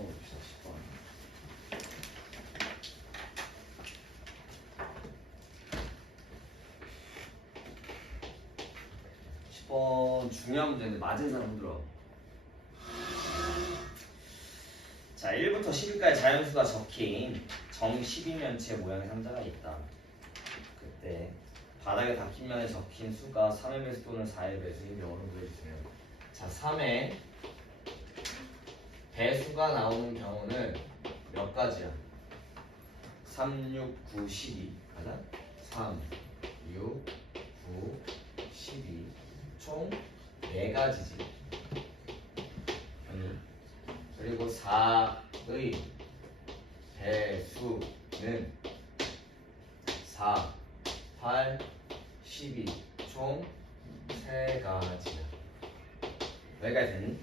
봅시다. 10번 중요한 문제인데 맞은 사람 들어. 자, 1부터 10일까지 자연수가 적힌 정 12면체 모양의 상자가 있다. 그때 바닥에 닫힌 면에 적힌 수가 3의 배수 또는 4의 배수인 경우를 구해주세요. 자, 3의 배수가 나오는 경우는 몇 가지야? 3, 6, 9, 12 맞아? 3, 6, 9, 12 총 4가지지. 그리고 4의 배수는 4, 8, 12 총 3가지야. 여기까지 됐니?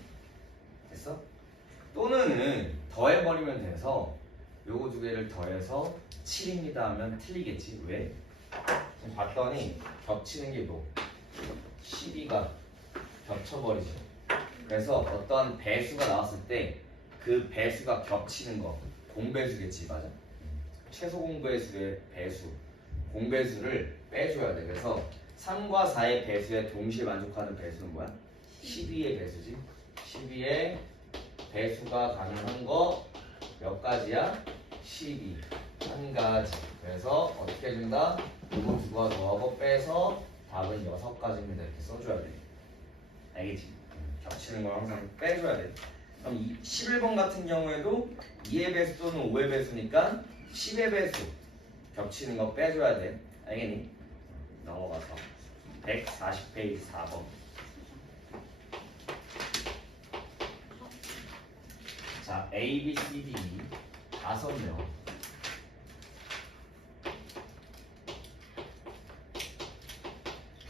됐어? 또는 더해버리면 돼서 요거 두 개를 더해서 7입니다 하면 틀리겠지. 왜? 지금 봤더니 겹치는 게 뭐? 12가 겹쳐버리죠. 그래서 어떠한 배수가 나왔을 때 그 배수가 겹치는 거 공배수겠지. 맞아? 최소 공배수의 배수 공배수를 빼줘야 돼. 그래서 3과 4의 배수에 동시에 만족하는 배수는 뭐야? 12의 배수지. 12의 배수가 가능한 거 몇 가지야? 12. 한 가지. 그래서 어떻게 해준다? 요거 두 거 더하고 빼서 답은 6가지입니다. 이렇게 써줘야 돼. 알겠지? 겹치는 걸 항상 빼줘야 돼. 그럼 11번 같은 경우에도 2의 배수 또는 5의 배수니까 10의 배수 겹치는 거 빼줘야 돼. 알겠니? 넘어가서 140페이지 4번. 자, A, B, C, D 5명.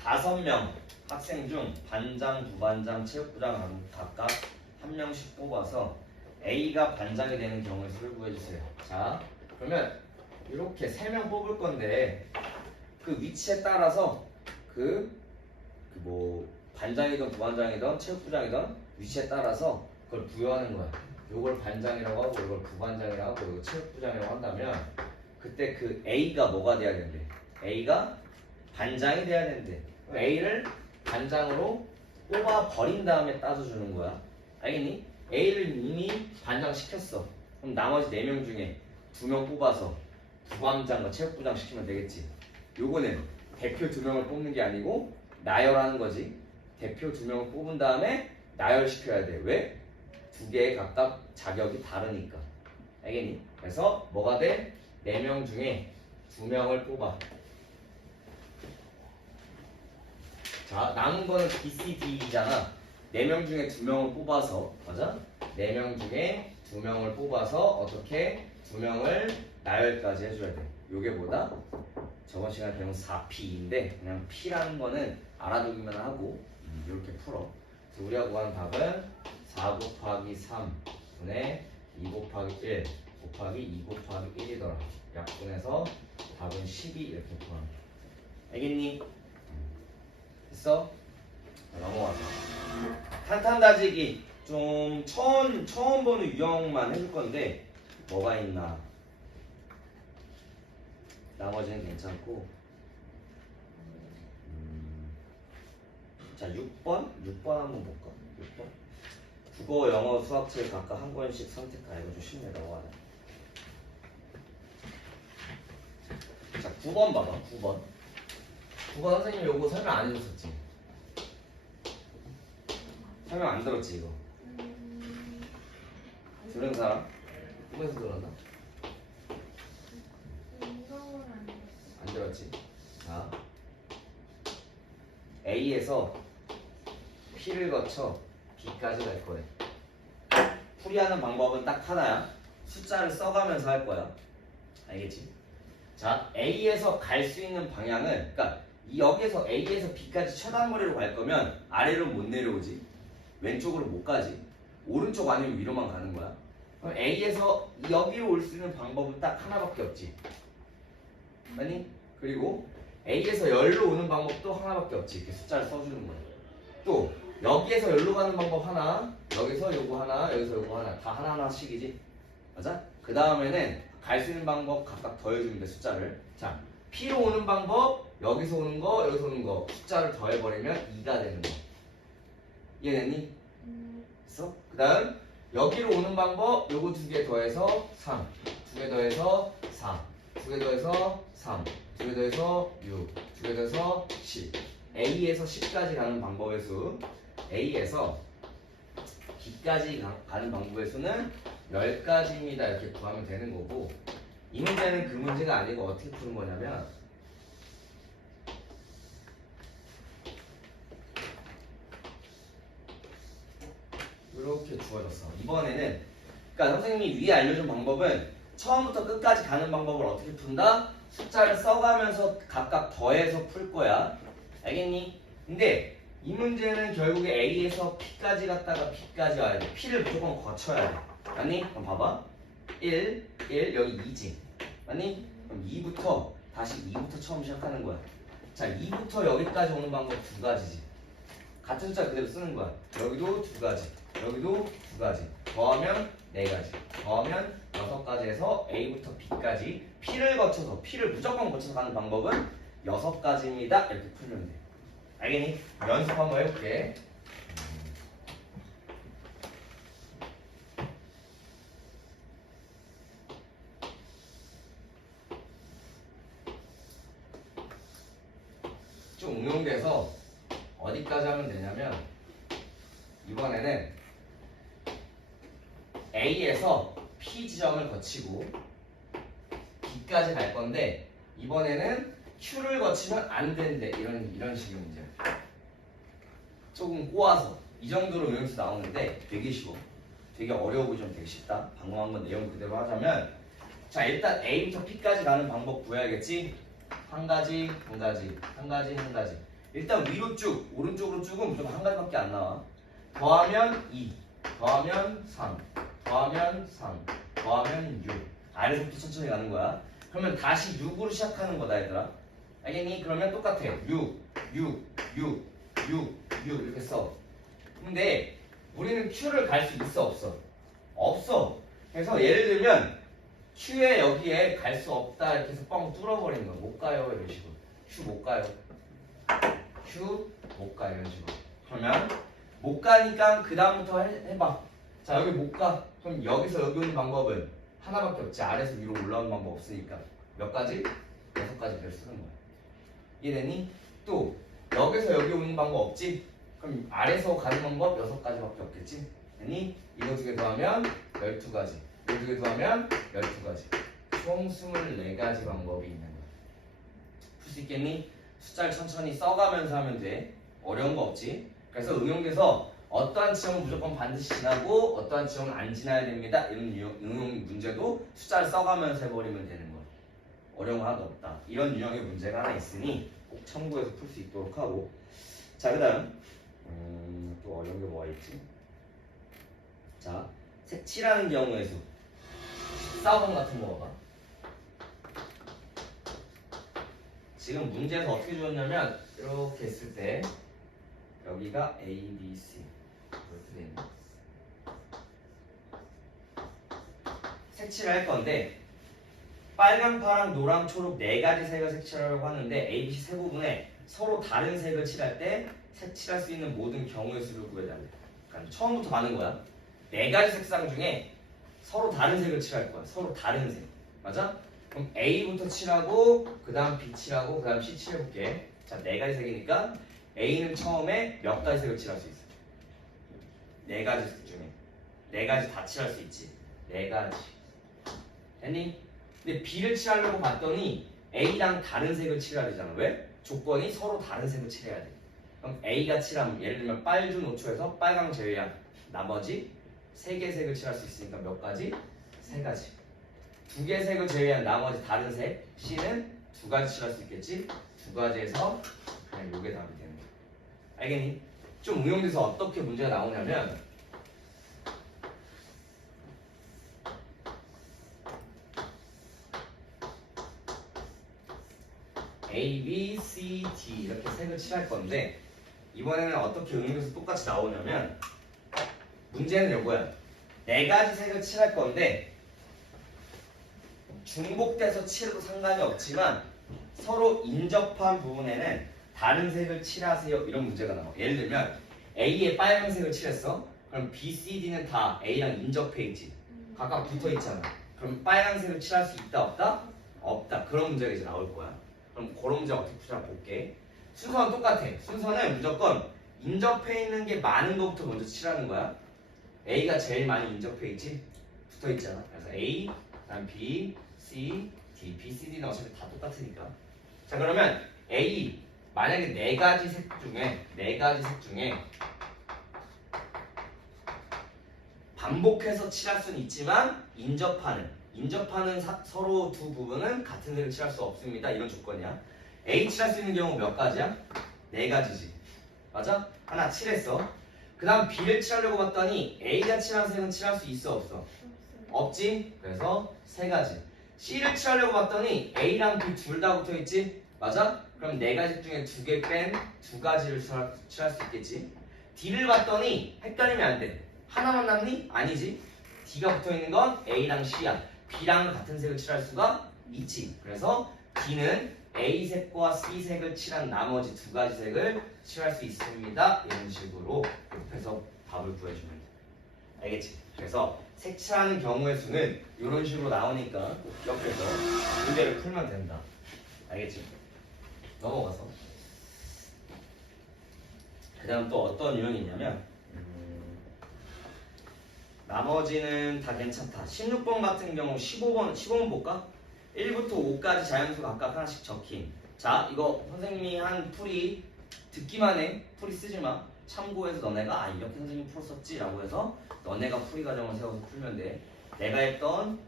다섯 명 학생 중 반장, 부반장, 체육부장 각각 한 명씩 뽑아서 A가 반장이 되는 경우의 수를 구해주세요. 자, 그러면 이렇게 3명 뽑을 건데 그 위치에 따라서 뭐 반장이든 부반장이든 체육부장이든 위치에 따라서 그걸 부여하는 거야. 요걸 반장이라고 하고 이걸 부반장이라고 하고 이걸 체육부장이라고 한다면 그때 그 A가 뭐가 돼야 되는데? A가 반장이 돼야 되는데 A를 반장으로 뽑아 버린 다음에 따져주는 거야. 알겠니? A를 이미 반장 시켰어. 그럼 나머지 4명 중에 2명 뽑아서 부반장과 체육부장 시키면 되겠지. 요거는 대표 2명을 뽑는 게 아니고 나열하는 거지. 대표 2명을 뽑은 다음에 나열시켜야 돼. 왜? 2개의 각각 자격이 다르니까. 알겠니? 그래서 뭐가 돼? 4명 중에 2명을 뽑아. 자, 남은 거는 B, C, D잖아. 4명 중에 2명을 뽑아서, 맞아? 4명 중에 2명을 뽑아서 어떻게 2명을 나열까지 해줘야 돼. 요게 뭐다? 저번 시간에 배운 4P인데 그냥 P라는 거는 알아두기만 하고 이렇게 풀어. 그래서 우리가 구하는 답은 4 곱하기 3분의 2 곱하기 1 곱하기 2 곱하기 1이더라. 약분해서 답은 12 이렇게 구하는 거야. 알겠니? 됐어? 넘어가자. 탄탄다지기 좀 처음 보는 유형만 해줄 건데 뭐가 있나? 나머지는 괜찮고. 자, 6번 한번 볼까? 6번. 국어, 영어, 수학책 각각 한 권씩 선택하여. 이거 좀 쉽네. 넘어가자. 자, 9번 봐봐. 9번 선생님 요거 설명 안 해줬었지? 설명 안 들었지 이거? 들은 사람? 꿈에서 들었나? 안 들었지? 자, A에서 P를 거쳐 B까지 갈 거래. 풀이하는 방법은 딱 하나야. 숫자를 써가면서 할 거야. 알겠지? 자, A에서 갈 수 있는 방향은, 그러니까 여기에서 A에서 B까지 최단거리로 갈 거면 아래로 못 내려오지. 왼쪽으로 못 가지. 오른쪽 아니면 위로만 가는 거야. 그럼 A에서 여기로 올 수 있는 방법은 딱 하나밖에 없지. 아니? 그리고 A에서 열로 오는 방법도 하나밖에 없지. 이렇게 숫자를 써주는 거야. 또 여기에서 여기로 가는 방법 하나, 여기서 요거 하나, 여기서 요거 하나, 다 하나하나씩이지. 맞아? 그 다음에는 갈 수 있는 방법 각각 더해주면 돼, 숫자를. 자, P로 오는 방법, 여기서 오는 거, 여기서 오는 거 숫자를 더해버리면 2가 되는 거. 이해됐니? 됐어? 그 다음 여기로 오는 방법, 요거 2개 더해서 3, 2개 더해서 4, 2개 더해서 3, 2개 더해서 6, 2개 더해서 10. A에서 10까지 가는 방법의 수, A에서 B까지 가는 방법의 수는 10가지입니다. 이렇게 구하면 되는 거고, 이 문제는 그 문제가 아니고 어떻게 푸는 거냐면 이렇게 주어졌어. 이번에는 그러니까 선생님이 위에 알려준 방법은 처음부터 끝까지 가는 방법을 어떻게 푼다? 숫자를 써가면서 각각 더해서 풀 거야. 알겠니? 근데 이 문제는 결국에 A에서 P까지 갔다가 B까지 와야 돼. P를 무조건 거쳐야 돼. 맞니? 그럼 봐봐. 1, 1, 여기 2지. 맞니? 그럼 2부터 다시 2부터 처음 시작하는 거야. 자, 2부터 여기까지 오는 방법 2가지지. 같은 숫자 그대로 쓰는 거야. 여기도 2가지, 여기도 2가지. 더하면 4가지, 더하면 6가지 해서 A부터 B까지 P를 거쳐서, P를 무조건 거쳐서 가는 방법은 6가지입니다. 이렇게 풀면 돼. 알겠니? 연습 한번 해볼게. 좀 응용돼서 어디까지 하면 되냐면 이번에는 A에서 P 지점을 거치고 B까지 갈 건데 이번에는 Q를 거치면 안 된대. 이런 식의 문제야. 조금 꼬아서 이 정도로 응용해서 나오는데 되게 쉬워. 되게 어려워 보이지만 되게 쉽다. 방금 한번 내용 그대로 하자면, 자, 일단 A부터 P까지 가는 방법 구해야겠지. 한 가지, 한 가지, 한 가지, 한 가지. 일단 위로 쭉, 오른쪽으로 쭉은 무조건 한 가지밖에 안 나와. 더하면 2, 더하면 3, 더하면 3, 더하면 6. 아래서부터 천천히 가는 거야. 그러면 다시 6으로 시작하는 거다, 얘들아. 알겠니? 그러면 똑같아. 6, 6, 6, 6, 6 이렇게 써. 근데 우리는 Q를 갈 수 있어, 없어? 없어. 그래서 예를 들면 Q에 여기에 갈 수 없다 이렇게 해서 뻥 뚫어버리는 거야. 못 가요, 이런 식으로. Q 못 가요. Q 못 가요, 이런 식으로. 그러면 못 가니까 그 다음부터 해봐. 자, 여기 못 가. 그럼 여기서 여기 오는 방법은 하나밖에 없지. 아래에서 위로 올라오는 방법 없으니까. 몇 가지? 6가지를 쓰는 거야. 이해됐니? 또 여기서 여기 오는 방법 없지? 그럼 아래에서 가는 방법 6가지밖에 없겠지? 아니 이거 2개 더하면 12가지, 이거 2개 더하면 12가지, 총 24가지 방법이 있는 거야. 풀 수 있겠니? 숫자를 천천히 써가면서 하면 돼. 어려운 거 없지? 그래서 응용돼서 어떠한 지점은 무조건 반드시 지나고 어떠한 지점은 안 지나야 됩니다. 이런 응용 문제도 숫자를 써가면서 해버리면 되는 거야. 어려운 거 하나도 없다. 이런 유형의 문제가 하나 있으니 꼭 참고해서 풀 수 있도록 하고. 자, 그 다음 또 어려운 게 뭐가 있지? 자, 색칠하는 경우의 수. 14번 같은 거 봐봐. 지금 문제에서 어떻게 주었냐면 이렇게 했을 때 여기가 A, B, C 이렇게 돼 있네. 색칠을 할 건데 빨강, 파랑, 노랑, 초록 4가지 색을 색칠하려고 하는데 A, B, C 세 부분에 서로 다른 색을 칠할 때 색칠할 수 있는 모든 경우의 수를 구해달래. 그러니까 처음부터 가는 거야. 4가지 색상 중에 서로 다른 색을 칠할 거야. 서로 다른 색. 맞아? 그럼 A부터 칠하고 그 다음 B 칠하고 그 다음 C 칠해볼게. 자, 4가지 색이니까 A는 처음에 몇 가지 색을 칠할 수 있어? 4가지 색 중에 4가지 다 칠할 수 있지. 4가지. 됐니? 근데 B를 칠하려고 봤더니 A랑 다른 색을 칠해야 되잖아. 왜? 조건이 서로 다른 색을 칠해야 돼. 그럼 A가 칠하면 예를 들면 빨주 노초에서 빨강 제외한 나머지 3개 색을 칠할 수 있으니까 몇 가지? 3가지. 2개 색을 제외한 나머지 다른 색 C는 2가지 칠할 수 있겠지? 2가지에서 그냥 요게 답이 되는 거야. 알겠니? 좀 응용돼서 어떻게 문제가 나오냐면 A, B, C, D 이렇게 색을 칠할 건데 이번에는 어떻게 응용해서 똑같이 나오냐면 문제는 요거야. 네 가지 색을 칠할 건데 중복돼서 칠해도 상관이 없지만 서로 인접한 부분에는 다른 색을 칠하세요. 이런 문제가 나와. 예를 들면 A에 빨간색을 칠했어. 그럼 B, C, D는 다 A랑 인접해 있지. 각각 붙어 있잖아. 그럼 빨간색을 칠할 수 있다 없다? 없다. 그런 문제가 이제 나올 거야. 그럼 그런 문제 어떻게 풀자 볼게. 순서는 똑같아. 순서는 무조건 인접해 있는 게 많은 것부터 먼저 칠하는 거야. A가 제일 많이 인접해 있지? 붙어 있잖아. 그래서 A, 그다음 B, C, D, B, C, D는 어차피 다 똑같으니까. 자 그러면 A 만약에 네 가지 색 중에 반복해서 칠할 수는 있지만 인접하는 서로 두 부분은 같은 색을 칠할 수 없습니다. 이런 조건이야. A 칠할 수 있는 경우 몇 가지야? 네 가지지. 맞아? 하나 칠했어. 그 다음 B를 칠하려고 봤더니 A가 칠한 색은 칠할 수 있어 없어? 없지? 그래서 세 가지. C를 칠하려고 봤더니 A랑 B 둘 다 붙어있지? 맞아? 그럼 네 가지 중에 두 개 뺀 두 가지를 칠할 수 있겠지? D를 봤더니 헷갈리면 안 돼. 하나만 남니? 아니지. D가 붙어있는 건 A랑 C야. B랑 같은 색을 칠할 수가 있지. 그래서 D는 A색과 C색을 칠한 나머지 두 가지 색을 칠할 수 있습니다. 이런 식으로 곱해서 답을 구해주면 돼. 알겠지? 그래서 색칠하는 경우의 수는 이런 식으로 나오니까 꼭 기억해서 문제를 풀면 된다. 알겠지? 넘어가서 그 다음 또 어떤 유형이 있냐면 나머지는 다 괜찮다. 16번 같은 경우 15번 볼까? 1부터 5까지 자연수 각각 하나씩 적힌. 자, 이거 선생님이 한 풀이 듣기만 해. 풀이 쓰지 마. 참고해서 너네가 이렇게 선생님이 풀었었지 라고 해서 너네가 풀이 과정을 세워서 풀면 돼. 내가 했던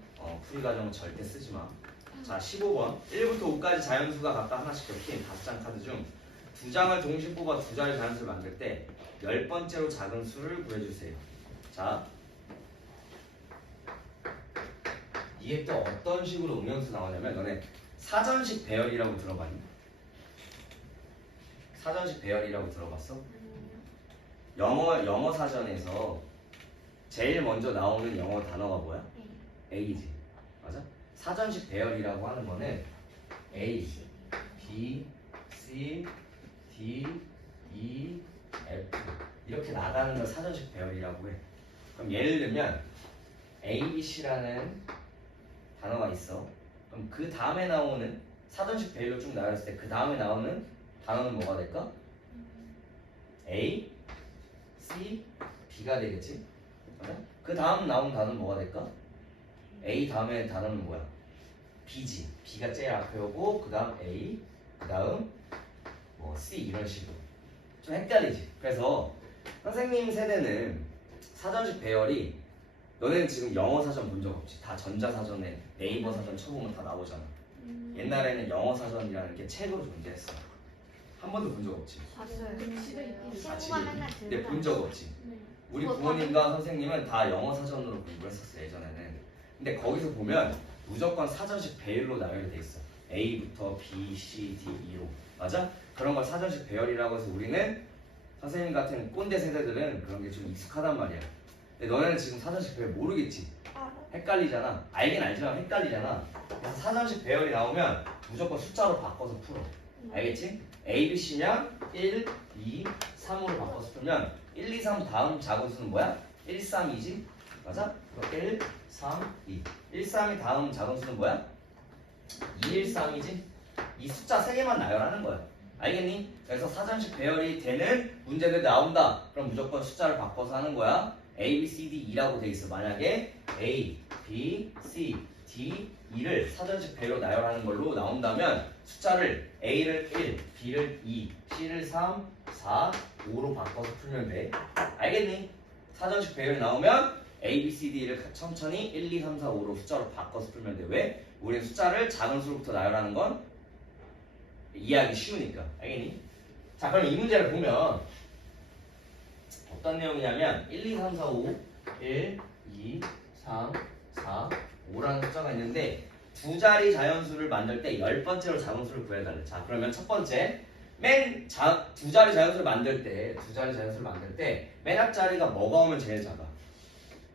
풀이 과정은 절대 쓰지 마. 자, 15번 1부터 5까지 자연수가 각각 하나씩 적힌 5장 카드 중 2장을 동시에 뽑아 두 자리 자연수를 만들 때 10번째로 작은 수를 구해주세요. 자, 이게 또 어떤 식으로 응용수 나오냐면 너네 사전식 배열이라고 들어봤니? 사전식 배열이라고 들어봤어? 영어 사전에서 제일 먼저 나오는 영어 단어가 뭐야? A지. 맞아? 사전식 배열이라고 하는 거는 A, B, C, D, E, F 이렇게 나가는 걸 사전식 배열이라고 해. 그럼 예를 들면 A, B, C라는 단어가 있어. 그럼 그 다음에 나오는 사전식 배열로 쭉 나열했을 때 그 다음에 나오는 단어는 뭐가 될까? A, C, B가 되겠지? 맞아? 그 다음 나오는 단어는 뭐가 될까? A 다음에 단어는 뭐야? B지. B가 제일 앞에 오고 그 다음 A, 그 다음 뭐 C 이런 식으로 좀 헷갈리지? 그래서 선생님 세대는 사전식 배열이 너네는 지금 영어 사전 본 적 없지? 다 전자사전에 네이버 사전 쳐보면 다 나오잖아. 옛날에는 영어 사전이라는 게 책으로 존재했어. 한 번도 본 적 없지? 봤어요. 친구가 맨날 근데 본 적 없지? 네. 우리 부모님과 선생님은 다 영어 사전으로 공부를 했었어 예전에는. 근데 거기서 보면 무조건 사전식 배열로 나열이 돼 있어. A부터 B, C, D, E로. 맞아? 그런 걸 사전식 배열이라고 해서 우리는 선생님 같은 꼰대 세대들은 그런 게 좀 익숙하단 말이야. 근데 너네는 지금 사전식 배열 모르겠지? 헷갈리잖아. 알긴 알지만 헷갈리잖아. 그래서 사전식 배열이 나오면 무조건 숫자로 바꿔서 풀어. 알겠지? A, B, C냐? 1, 2, 3으로 바꿔서 풀면 1, 2, 3 다음 작은 수는 뭐야? 1, 3, 2지? 맞아? 1, 3, 2 1, 3이 다음 작은 수는 뭐야? 2, 1, 3이지? 이 숫자 3개만 나열하는 거야. 알겠니? 그래서 사전식 배열이 되는 문제들 나온다. 그럼 무조건 숫자를 바꿔서 하는 거야. A, B, C, D, E라고 돼 있어. 만약에 A, B, C, D, E를 사전식 배열로 나열하는 걸로 나온다면 숫자를 A를 1, B를 2, C를 3, 4, 5로 바꿔서 풀면 돼. 알겠니? 사전식 배열이 나오면 A, B, C, D를 천천히 1, 2, 3, 4, 5로 숫자로 바꿔서 풀면 돼. 왜? 우리는 숫자를 작은 수로부터 나열하는 건 이해하기 쉬우니까. 알겠니? 자, 그럼 이 문제를 보면 어떤 내용이냐면 1, 2, 3, 4, 5 1, 2, 3, 4, 5라는 숫자가 있는데 두 자리 자연수를 만들 때 10번째로 작은 수를 구해달래. 자, 그러면 첫 번째 두 자리 자연수를 만들 때 맨 앞자리가 뭐가 오면 제일 작아?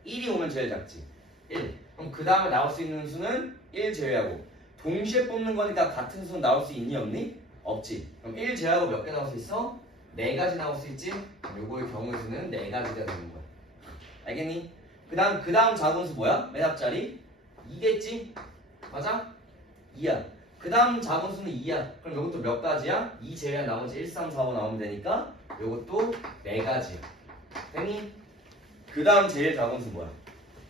1이 오면 제일 작지. 1. 그럼 그 다음에 나올 수 있는 수는 1 제외하고 동시에 뽑는 거니까 같은 수는 나올 수 있니 없니? 없지. 그럼 1 제외하고 몇 개 나올 수 있어? 4가지 나올 수 있지? 요거의 경우의 수는 4가지가 되는 거야. 알겠니? 그 다음 작은 수 뭐야? 맨 앞자리 2겠지? 맞아? 2야. 그 다음 작은 수는 2야. 그럼 요것도 몇 가지야? 2 제외한 나머지 1, 3, 4, 5 나오면 되니까 요것도 4가지야. 됐니? 그 다음 제일 작은 수 뭐야?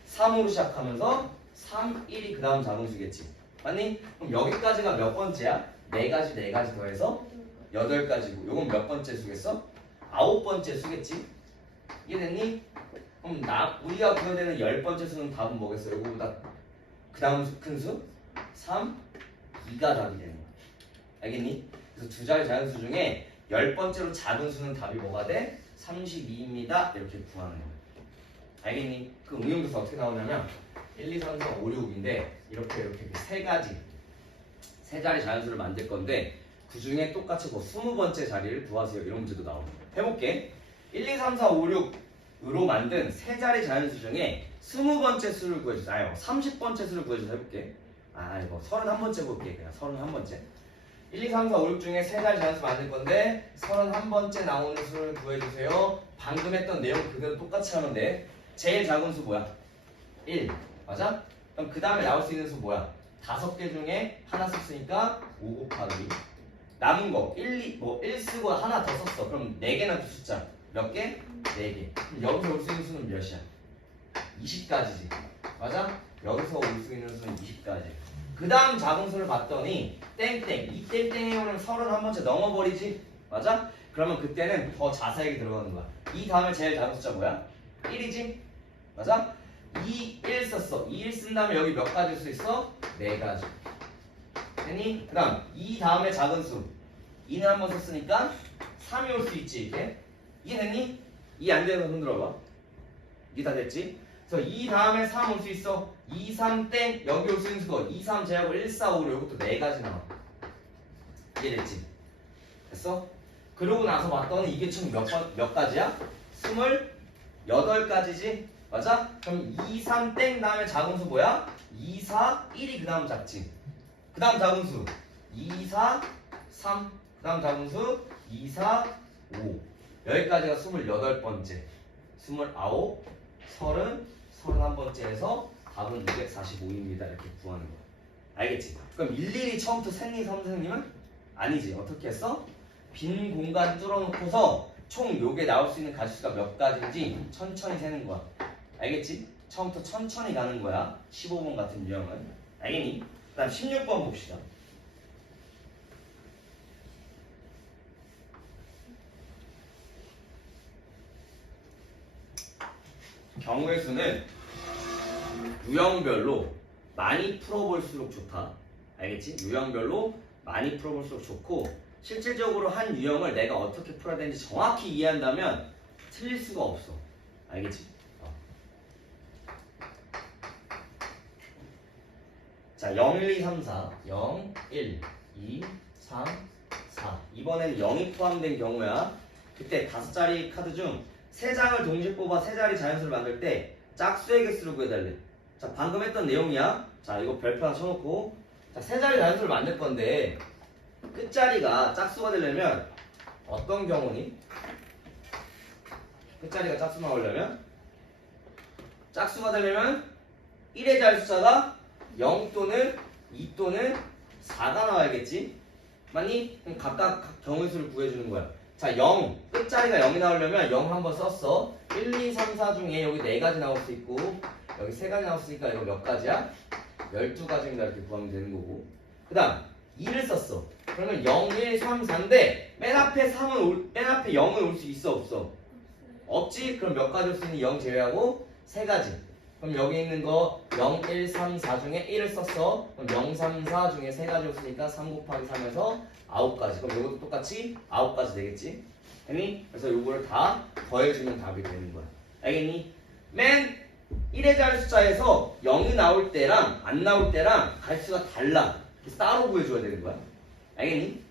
3으로 시작하면서 3, 1이 그 다음 작은 수겠지. 맞니? 그럼 여기까지가 몇 번째야? 4가지 더해서 8가지고 요건 몇 번째 수겠어? 9번째 수겠지? 이해됐니? 그럼 우리가 구해야 되는 10번째 수는 답은 뭐겠어? 요거보다 그 다음 큰 수? 3, 2가 답이 되는 거야. 알겠니? 그래서 두 자리 자연수 중에 10번째로 작은 수는 답이 뭐가 돼? 32입니다. 이렇게 구하는 거야. 알겠니? 그 응용도서 어떻게 나오냐면 1, 2, 3, 4, 5, 6인데 이렇게 세 자리 자연수를 만들 건데 그 중에 똑같이 20번째 자리를 구하세요. 이런 문제도 나옵니다. 해볼게. 1, 2, 3, 4, 5, 6으로 만든 세 자리 자연수 중에 20번째 수를 구해주세요. 아니 30번째 수를 구해주세요. 해볼게. 이거 31번째 볼게. 그냥 31번째. 1, 2, 3, 4, 5, 6 중에 세 자리 자연수 만들 건데 31번째 나오는 수를 구해주세요. 방금 했던 내용 그대로 똑같이 하면 돼. 제일 작은 수 뭐야? 1. 맞아? 그럼 그 다음에 나올 수 있는 수 뭐야? 5개 중에 하나 썼으니까 5 곱하기 남은 거 1 쓰고 하나 더 썼어. 그럼 4개나 두 숫자 몇 개? 4개. 그럼 여기서 올 수 있는 수는 몇이야? 20가지지. 맞아? 여기서 올 수 있는 수는 20가지. 그 다음 작은 수를 봤더니 땡땡 이 땡땡에 오면 31번째 넘어버리지. 맞아? 그러면 그때는 더 자세하게 들어가는 거야. 이 다음에 제일 작은 숫자 뭐야? 1이지? 맞아? 2, 1 썼어. 2, 1 쓴 다음에 여기 몇 가지 수 있어? 4가지. 됐니? 그 다음 2 다음에 작은 수 2는 한 번 썼으니까 3이 올 수 있지. 이렇게 이해됐니? 2 안 되는 거 흔들어봐. 이게 다 됐지? 그래서 2 다음에 3 올 수 있어. 2, 3 땡 여기 올 수 있는 수가 2, 3 제하고 1, 4, 5로 이것도 4가지 나와. 이해됐지? 됐어? 그러고 나서 봤더니 이게 총 몇 가지야? 28가지지? 맞아? 그럼 2, 3 땡 다음에 작은 수 뭐야? 2, 4, 1이 그 다음 작지. 그 다음 작은 수 2, 4, 3. 그 다음 작은 수 2, 4, 5. 여기까지가 28번째 29, 30, 31번째에서 답은 245입니다. 이렇게 구하는 거야. 알겠지? 그럼 일일이 처음부터 셌니 선생님은? 아니지. 어떻게 했어? 빈 공간 뚫어놓고서 총 요게 나올 수 있는 가지수가 몇 가지인지 천천히 세는 거야. 알겠지? 처음부터 천천히 가는 거야. 15번 같은 유형은. 알겠니? 그 다음 16번 봅시다. 경우의 수는 유형별로 많이 풀어볼수록 좋다. 알겠지? 유형별로 많이 풀어볼수록 좋고 실질적으로 한 유형을 내가 어떻게 풀어야 되는지 정확히 이해한다면 틀릴 수가 없어. 알겠지? 자, 0, 1, 2, 3, 4 0, 1, 2, 3, 4 이번엔 0이 포함된 경우야. 그때 5자리 카드 중 3장을 동시에 뽑아 3자리 자연수를 만들 때 짝수의 개수를 구해달래. 자, 방금 했던 내용이야. 자, 이거 별표 하나 쳐놓고 자, 3자리 자연수를 만들 건데 끝자리가 짝수가 되려면 어떤 경우니? 끝자리가 짝수 나오려면 짝수가 되려면 1의 자리 숫자가 0 또는 2 또는 4가 나와야겠지? 맞니? 그럼 각각 경우의 수를 구해주는 거야. 자, 0 끝자리가 0이 나오려면 0 한번 썼어. 1, 2, 3, 4 중에 여기 4가지 나올 수 있고 여기 3가지 나올 수 있으니까 이거 몇 가지야? 12가지입니다. 이렇게 구하면 되는 거고 그 다음 2를 썼어. 그러면 0, 1, 3, 4인데 맨 앞에 0은 올 수 있어 없어? 없지? 그럼 몇 가지 올 수 있는 0 제외하고 3가지. 그럼 여기 있는 거 0, 1, 3, 4 중에 1을 썼어. 그럼 0, 3, 4 중에 3가지 없으니까 3 곱하기 3에서 9가지. 그럼 이것도 똑같이 9가지 되겠지? 알겠니? 그래서 요거를 다 더해주면 답이 되는 거야. 알겠니? 맨 1의 자리 숫자에서 0이 나올 때랑 안 나올 때랑 가지수가 달라. 그래서 따로 구해줘야 되는 거야. 알겠니?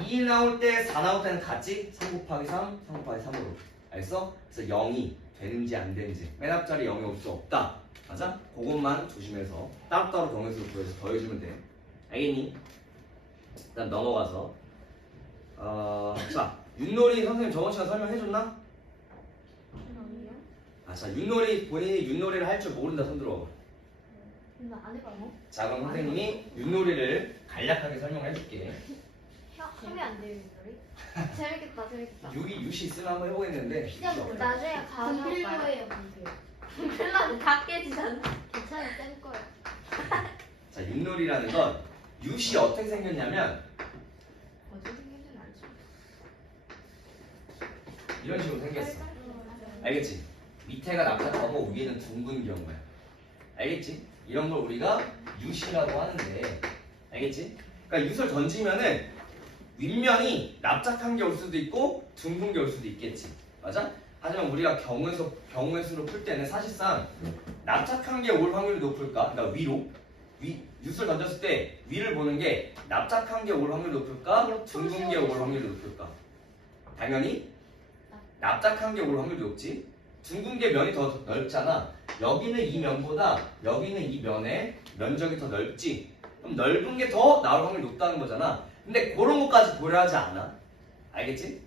2 나올 때 4 나올 때는 같지? 3 곱하기 3, 3 곱하기 3으로. 알겠어? 그래서 0이 되는지 안 되는지 맨 앞자리 0이 올 수 없다. 맞아? 그것만 조심해서 따로따로 경우수를 구해서 더해주면 돼. 알겠니? 일단 넘어가서 자, 윷놀이 선생님 저번 시간 설명해줬나? 아니요. 자, 윷놀이 본인이 윷놀이를 할 줄 모른다 손 들어. 근데 안 해봐요. 자, 그럼 선생님이 윷놀이를 간략하게 설명을 해줄게. 하면 안 돼요, 이거를? 재밌겠다, 재밌겠다. 유시 있으면 한번 해보겠는데. 진짜 뭐 나중에 분필 가져올까요? 거예요, 분필. 분필만 다 깨지잖아. 괜찮아, 뗄 거야. 자, 윷놀이라는 건 유시 어떻게 생겼냐면 어떻게 생긴지는 알죠. 이런 식으로 생겼어. 알겠지? 밑에가 납작하고 위에는 둥근 경우야. 알겠지? 이런 걸 우리가 유시라고 하는데, 알겠지? 그러니까 유를 던지면은 윗면이 납작한 게 올 수도 있고 둥근 게 올 수도 있겠지. 맞아? 하지만 우리가 경우의 수로 풀 때는 사실상 납작한 게 올 확률이 높을까? 그러니까 위로 유를 던졌을 때 위를 보는 게 납작한 게 올 확률이 높을까? 둥근 게 올 확률이 높을까? 당연히 납작한 게 올 확률이 높지. 둥근 게 면이 더 넓잖아. 여기는 이 면보다 여기는 이 면의 면적이 더 넓지. 그럼 넓은 게 더 나올 확률이 높다는 거잖아. 근데 그런 것까지 고려하지 않아. 알겠지?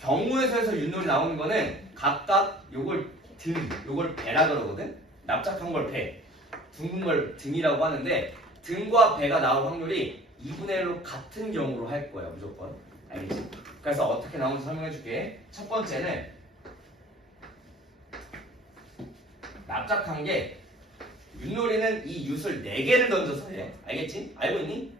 경우에서에서 윷놀이 나오는 거는 각각 요걸 등, 요걸 배라 그러거든. 납작한 걸 배, 둥근 걸 등이라고 하는데 등과 배가 나올 확률이 2분의 1로 같은 경우로 할 거야 무조건. 알겠지? 그래서 어떻게 나오는지 설명해 줄게. 첫 번째는 납작한 게 윷놀이는 이 윷을 4개를 던져서 해. 알겠지? 알고 있니?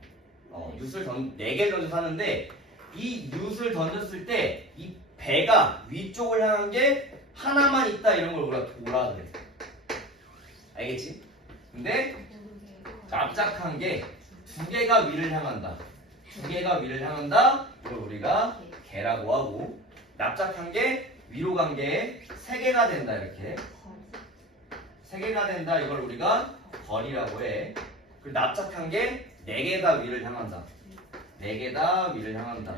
윷을 4개를 던져서 하는데 이 윷을 던졌을 때 이 배가 위쪽을 향한 게 하나만 있다 이런 걸 우리가 도라 그래. 알겠지? 근데 납작한 게 2개가 위를 향한다. 2개가 위를 향한다. 이걸 우리가 개라고 하고 납작한 게 위로 간 게 3개가 된다 이렇게. 3개가 된다 이걸 우리가 거리라고 해. 그리고 납작한 게 4개가 위를 향한다. 4개다 위를 향한다.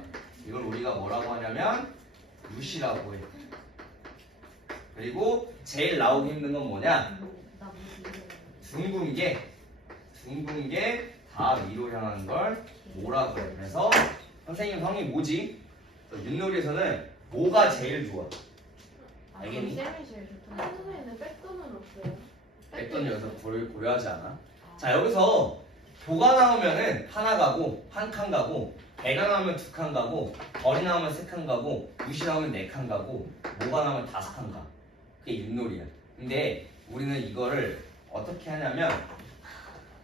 이걸 우리가 뭐라고 하냐면 유시라고 해. 그리고 제일 나오기 힘든 건 뭐냐? 둥근 게 다 위로 향하는 걸 뭐라고 해. 그래서 선생님 성이 뭐지? 윷놀이에서는 뭐가 제일 좋아? 알겠니? 쌤이 제일 좋다. 선생님은 백도는 없어요. 백돈 여기서 고려하지 않아. 자, 여기서 도가 나오면은 하나 가고 한 칸 가고 배가 나오면 2칸 가고 벌이 나오면 3칸 가고 유시 나오면 4칸 가고 모가 나오면 5칸 가. 그게 윷놀이야. 근데 우리는 이거를 어떻게 하냐면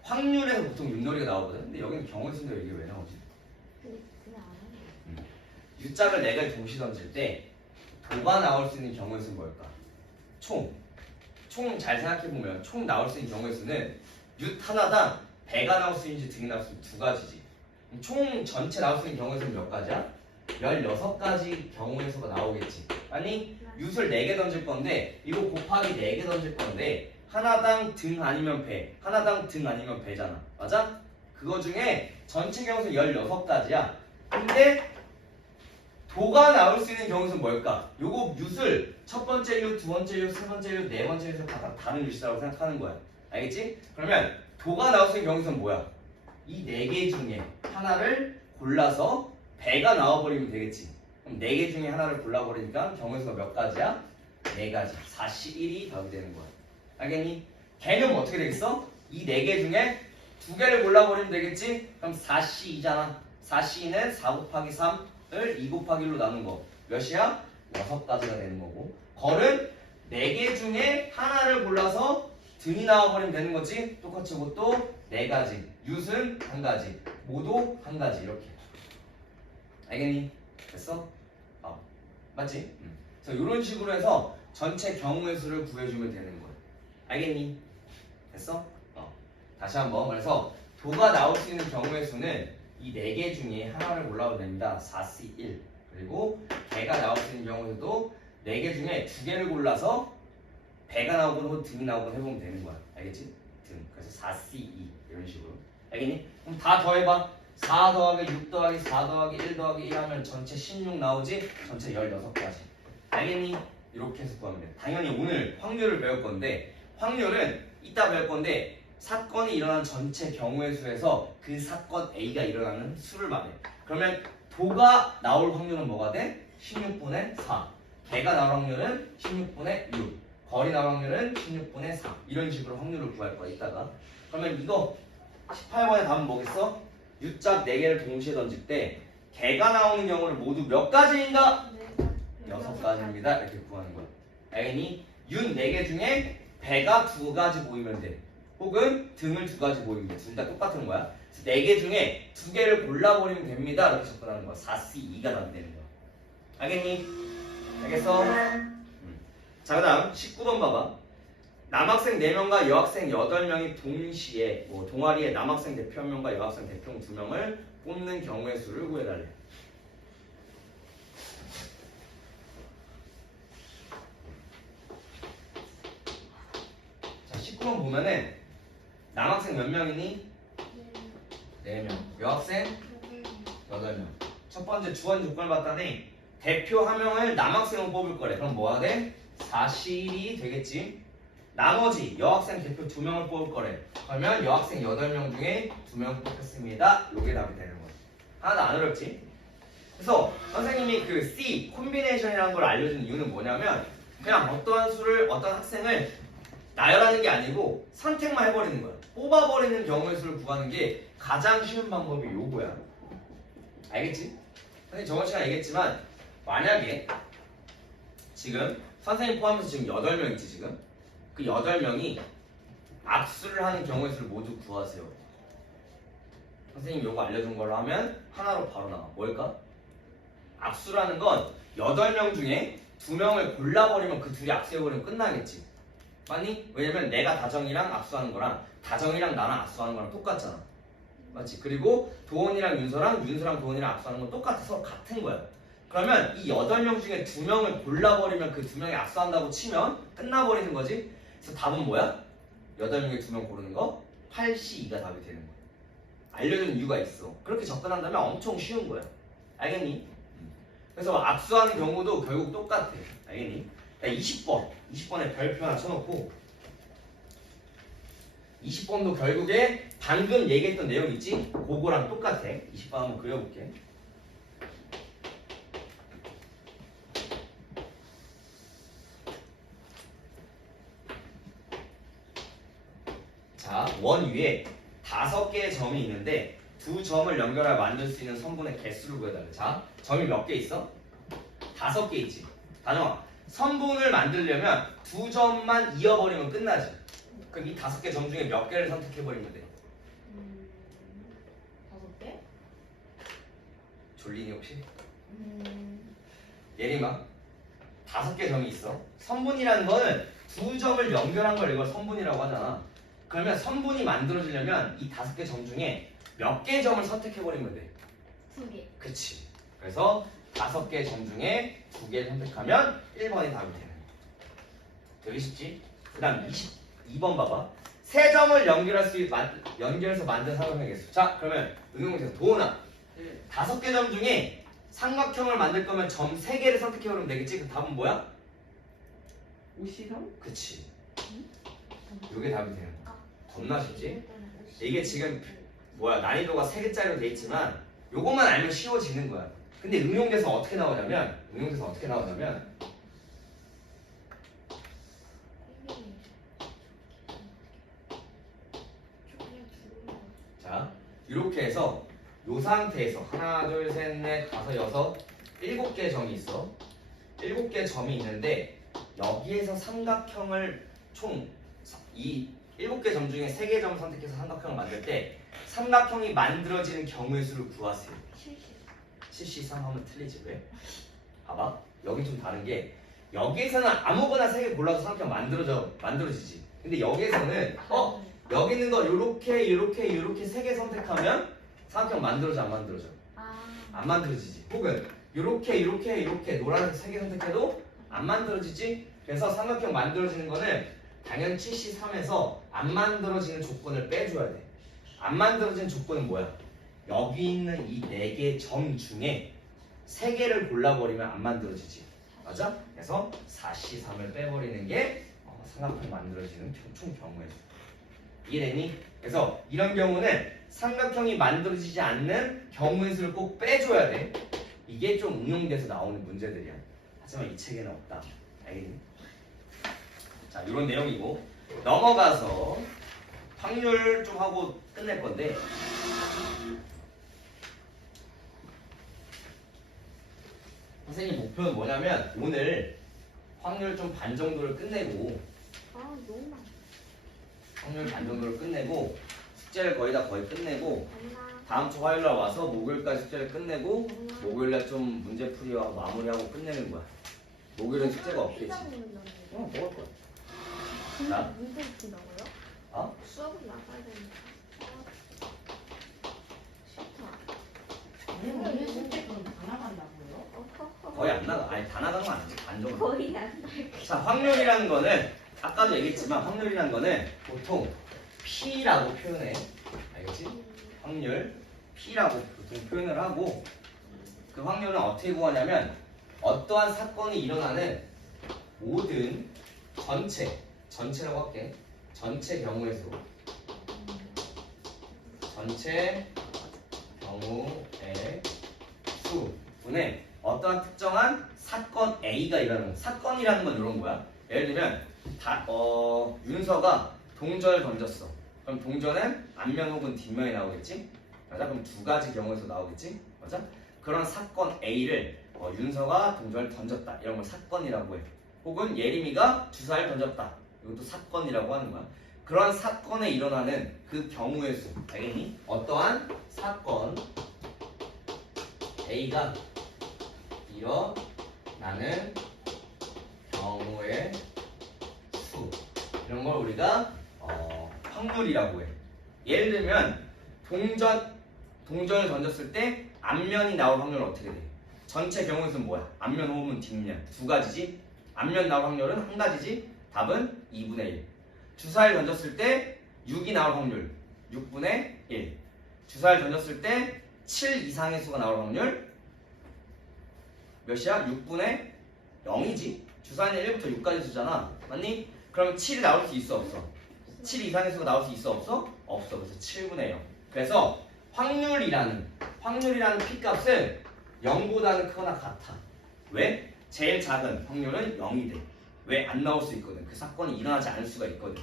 확률에서 보통 윷놀이가 나오거든. 근데 여기는 경우수인데 이게 왜 나오지? 그냥 안 해. U짝을 4개를 동시 던질 때 도가 나올 수 있는 경우의 수는 뭘까? 총 잘 생각해보면 총 나올 수 있는 경우의 수는 U 하나당 배가 나올 수 있는지 등이 나올 수 있는지 2가지지. 총 전체 나올 수 있는 경우의 수는 몇 가지야? 16가지 경우의 수가 나오겠지. 아니 U를 4개 던질 건데 이거 곱하기 4개 던질 건데 하나당 등 아니면 배, 하나당 등 아니면 배잖아. 맞아? 그거 중에 전체 경우는 16가지야. 근데 도가 나올 수 있는 경우는 뭘까? 요거 윷을 첫 번째 윷, 두 번째 윷, 세 번째 윷, 네 번째 윷에서 각각 다른 윷이라고 생각하는 거야. 알겠지? 그러면 도가 나올 수 있는 경우는 뭐야? 이 4개 중에 하나를 골라서 배가 나와버리면 되겠지. 그럼 4개 중에 하나를 골라버리니까 경우수가 몇 가지야? 4가지. 4C1이 답이 되는 거야. 알겠니? 개념은 어떻게 되겠어? 이 4개 중에 2개를 골라버리면 되겠지? 그럼 4C2잖아. 4C는 4 곱하기 3을 2 곱하기 1로 나눈 거. 몇이야? 6가지가 되는 거고. 걸은 4개 중에 하나를 골라서 등이 나와버리면 되는 거지. 똑같이 이것도 4가지. 윷은 1가지. 모도 1가지. 이렇게. 알겠니? 됐어? 맞지? 그래서 이런 식으로 해서 전체 경우의 수를 구해주면 되는 거야. 알겠니? 됐어? 다시 한번. 그래서 도가 나올 수 있는 경우의 수는 이 4개 중에 하나를 골라도 됩니다. 4C1. 그리고 개가 나올 수 있는 경우에도 4개 중에 2개를 골라서 배가 나오건 혹은 등이 나오건 해보면 되는 거야. 알겠지? 등. 그래서 4C2 이런 식으로. 알겠니? 그럼 다 더해봐. 4 더하기 6 더하기 4 더하기 1 더하기 1 하면 전체 16 나오지? 전체 16가지. 알겠니? 이렇게 해서 구하면 돼. 당연히 오늘 확률을 배울 건데 확률은 이따 배울 건데 사건이 일어난 전체 경우의 수에서 그 사건 A가 일어나는 수를 말해. 그러면 도가 나올 확률은 뭐가 돼? 16분의 4. 개가 나올 확률은 16분의 6. 거리 나올 확률은 16분의 4. 이런 식으로 확률을 구할 거야 이따가. 그러면 이거 18번의 답은 뭐겠어? U짝 4개를 동시에 던질 때 개가 나오는 경우를 모두 몇 가지인가? 6가지입니다. 이렇게 구하는 거야. 알겠니? 윤 4개 중에 배가 2가지 보이면 돼. 혹은 등을 2가지 보이면 돼. 둘 다 똑같은 거야. 4개 중에 2개를 골라버리면 됩니다. 이렇게 접근하는 거야. 4C2가 답이 되는 거야. 알겠니? 알겠어? 자, 그 다음 19번 봐봐. 남학생 4명과 여학생 8명이 동시에 동아리에 남학생 대표 1명과 여학생 대표 2명을 뽑는 경우의 수를 구해달래. 자, 19번 보면은 남학생 몇 명이니? 4명. 여학생 8명. 첫 번째 주어진 조건을 봤더니 대표 1명을 남학생으로 뽑을 거래. 그럼 뭐가 돼? 4실이 되겠지. 나머지 여학생 대표 2명을 뽑을 거래. 그러면 여학생 8명 중에 2명 뽑혔습니다. 요게 답이 되는 거야. 하나도 안 어렵지? 그래서 선생님이 그 C 콤비네이션이라는 걸 알려준 이유는 뭐냐면 그냥 어떠한 수를 어떤 학생을 나열하는 게 아니고 선택만 해버리는 거야. 뽑아버리는 경우의 수를 구하는 게 가장 쉬운 방법이 요거야. 알겠지? 선생님 저번 시간에 얘기했지만 만약에 지금 선생님 포함해서 지금 8명 있지 지금? 그 8명이 악수를 하는 경우의 수를 모두 구하세요. 선생님 요거 알려준 걸로 하면 하나로 바로 나와. 뭘까? 악수라는 건 8명 중에 2명을 골라버리면 그 둘이 악수해버리면 끝나겠지. 맞니? 왜냐면 내가 다정이랑 악수하는 거랑 다정이랑 나랑 악수하는 거랑 똑같잖아. 맞지? 그리고 도원이랑 윤서랑 도원이랑 악수하는 건 똑같아서 같은 거야. 그러면 이 8명 중에 2명을 골라버리면 그 2명이 악수한다고 치면 끝나버리는 거지. 그래서 답은 뭐야? 8명에 2명 고르는 거 8C2가 답이 되는 거야. 알려준 이유가 있어. 그렇게 접근한다면 엄청 쉬운 거야. 알겠니? 그래서 악수하는 경우도 결국 똑같아. 알겠니? 20번에 별표 하나 쳐놓고 20번도 결국에 방금 얘기했던 내용 있지? 그거랑 똑같아. 20번 한번 그려볼게. 자, 원 위에 5개의 점이 있는데 2점을 연결하여 만들 수 있는 선분의 개수를 구해달래. 자, 점이 몇 개 있어? 5개 있지. 다정아, 선분을 만들려면 2점만 이어버리면 끝나지. 그럼 이 5개 점 중에 몇 개를 선택해버리면 돼? 5개? 졸리니 혹시? 예림아, 5개 점이 있어. 선분이라는 거는 2점을 연결한 걸 이걸 선분이라고 하잖아. 그러면 선분이 만들어지려면 이 5개 점 중에 몇 개 점을 선택해버리면 돼? 2개. 그치. 그래서 5개 점 중에 2개를 선택하면 1번이 답이 되는 거야. 되게 쉽지? 그 다음 22번 봐봐. 3점을 연결해서 만든 삼각형의 개수. 자, 그러면 응용해서 도훈아, 5개 점 중에 삼각형을 만들 거면 점 3개를 선택해버리면 되겠지? 그 답은 뭐야? 53? 그치. 이게 답이 되는 거야. 겁나 쉽지? 이게 지금 난이도가 3개짜리로 돼 있지만 요것만 알면 쉬워지는 거야. 근데 응용돼서 어떻게 나오냐면 자, 이렇게 해서 요 상태에서 하나, 둘, 셋, 넷, 다섯, 여섯, 7개 점이 있어. 7개 점이 있는데 여기에서 삼각형을 총 이 7개 점 중에 3개 점을 선택해서 삼각형을 만들 때 삼각형이 만들어지는 경우의 수를 구하세요. 73 하면 틀리지 왜? 봐봐, 여기 좀 다른 게 여기에서는 아무거나 3개 골라서 삼각형 만들어지지. 근데 여기에서는 여기 있는 거 요렇게 3개 선택하면 삼각형 만들어져 안 만들어져? 안 만들어지지. 혹은 요렇게 노란색 3개 선택해도 안 만들어지지. 그래서 삼각형 만들어지는 거는 당연히 73에서 안 만들어지는 조건을 빼줘야 돼. 안 만들어지는 조건은 뭐야? 여기 있는 이 4개 점 중에 3개를 골라버리면 안 만들어지지. 맞아? 그래서 4C3을 빼버리는 게 삼각형 만들어지는 총 경우의 수. 이해되니? 그래서 이런 경우는 삼각형이 만들어지지 않는 경우의 수를 꼭 빼줘야 돼. 이게 좀 응용돼서 나오는 문제들이야. 하지만 이 책에는 없다. 알겠니? 자, 이런 내용이고 넘어가서 확률 좀 하고 끝낼 건데 선생님 목표는 뭐냐면 오늘 확률 좀 반 정도를 끝내고 아 너무 많아. 확률 반 정도를 끝내고 숙제를 거의 끝내고 엄마. 다음 주 화요일 날 와서 목요일까지 숙제를 끝내고 엄마. 목요일 날 좀 문제 풀이하고 마무리하고 끝내는 거야. 목요일은 숙제가 없겠지. 피자 먹는다는 거. 먹을 거야. 근데 자. 문제 푼다고요? 어? 수업은 나가야 되니까. 싫다. 오늘 숙제 그럼 다 나간다고요? 어허허. 거의 안 나가. 아니 다 나가는 건 아니지. 반 정도. 거의 안 나. 자, 확률이라는 거는 아까도 얘기했지만 확률이라는 거는 보통 P라고 표현해. 알겠지? 확률 P라고 보통 표현을 하고 그 확률은 어떻게 구하냐면 어떠한 사건이 일어나는 모든 전체라고 할게. 전체 경우의 수. 전체 경우의 수분의 어떠한 특정한 사건 A가 일어나는 사건이라는 건 이런 거야. 예를 들면 윤서가 동전을 던졌어. 그럼 동전은 앞면 혹은 뒷면이 나오겠지? 맞아? 그럼 두 가지 경우에서 나오겠지? 맞아? 그런 사건 A를 윤서가 동전을 던졌다. 이런 걸 사건이라고 해. 혹은 예림이가 주사를 던졌다. 이것도 사건이라고 하는 거야. 그런 사건에 일어나는 그 경우의 수. 알겠니? 어떠한 사건 A가 일어나는 경우의 수. 이런 걸 우리가 확률이라고 해. 예를 들면 동전을 던졌을 때 앞면이 나올 확률은 어떻게 돼? 전체 경우의 수는 뭐야? 앞면 혹은 뒷면 두 가지지. 앞면 나올 확률은 한 가지지. 답은 2분의 1. 주사를 던졌을 때 6이 나올 확률 6분의 1. 주사를 던졌을 때 7 이상의 수가 나올 확률 몇이야? 6분의 0이지. 주사는 1부터 6까지 수잖아. 맞니? 그럼 7이 나올 수 있어 없어? 7 이상의 수가 나올 수 있어 없어? 없어. 그래서 7분의 0. 그래서 확률이라는 P값은 0보다는 크거나 같아. 왜? 제일 작은 확률은 0이 돼. 왜? 안 나올 수 있거든. 그 사건이 일어나지 않을 수가 있거든.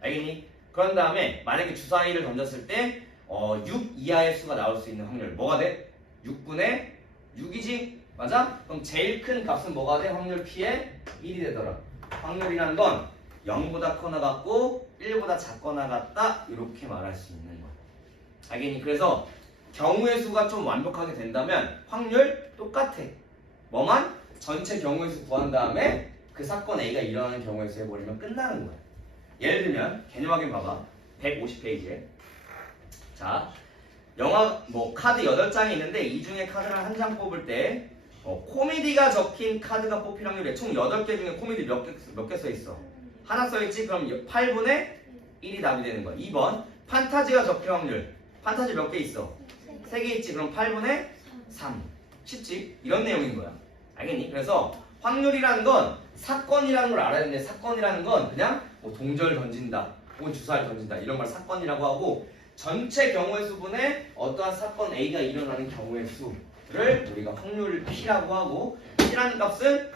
알겠니? 그런 다음에 만약에 주사위를 던졌을 때 6 이하의 수가 나올 수 있는 확률 뭐가 돼? 6분의 6이지? 맞아? 그럼 제일 큰 값은 뭐가 돼? 확률 P의 1이 되더라. 확률이라는 건 0보다 크거나 같고 1보다 작거나 같다. 이렇게 말할 수 있는 거야. 알겠니? 그래서 경우의 수가 좀 완벽하게 된다면 확률 똑같아. 뭐만? 전체 경우의 수 구한 다음에 그 사건 A가 일어나는 경우의 수 해버리면 끝나는 거야. 예를 들면 개념 확인 봐봐. 150페이지에 자 영화 카드 8장이 있는데 이 중에 카드를 한 장 뽑을 때 코미디가 적힌 카드가 뽑힐 확률이 총 8개 중에 코미디 몇 개 써있어? 하나 써있지? 그럼 8분의 1이 답이 되는 거야. 2번 판타지가 적힌 확률. 판타지 몇 개 있어? 3개 있지? 그럼 8분의 3. 쉽지? 이런 내용인 거야. 알겠니? 그래서 확률이라는 건 사건이라는 걸 알아야 되는데 사건이라는 건 그냥 동전을 던진다 혹은 주사를 던진다 이런 걸 사건이라고 하고 전체 경우의 수분에 어떠한 사건 A가 일어나는 경우의 수를 우리가 확률 P라고 하고 P라는 값은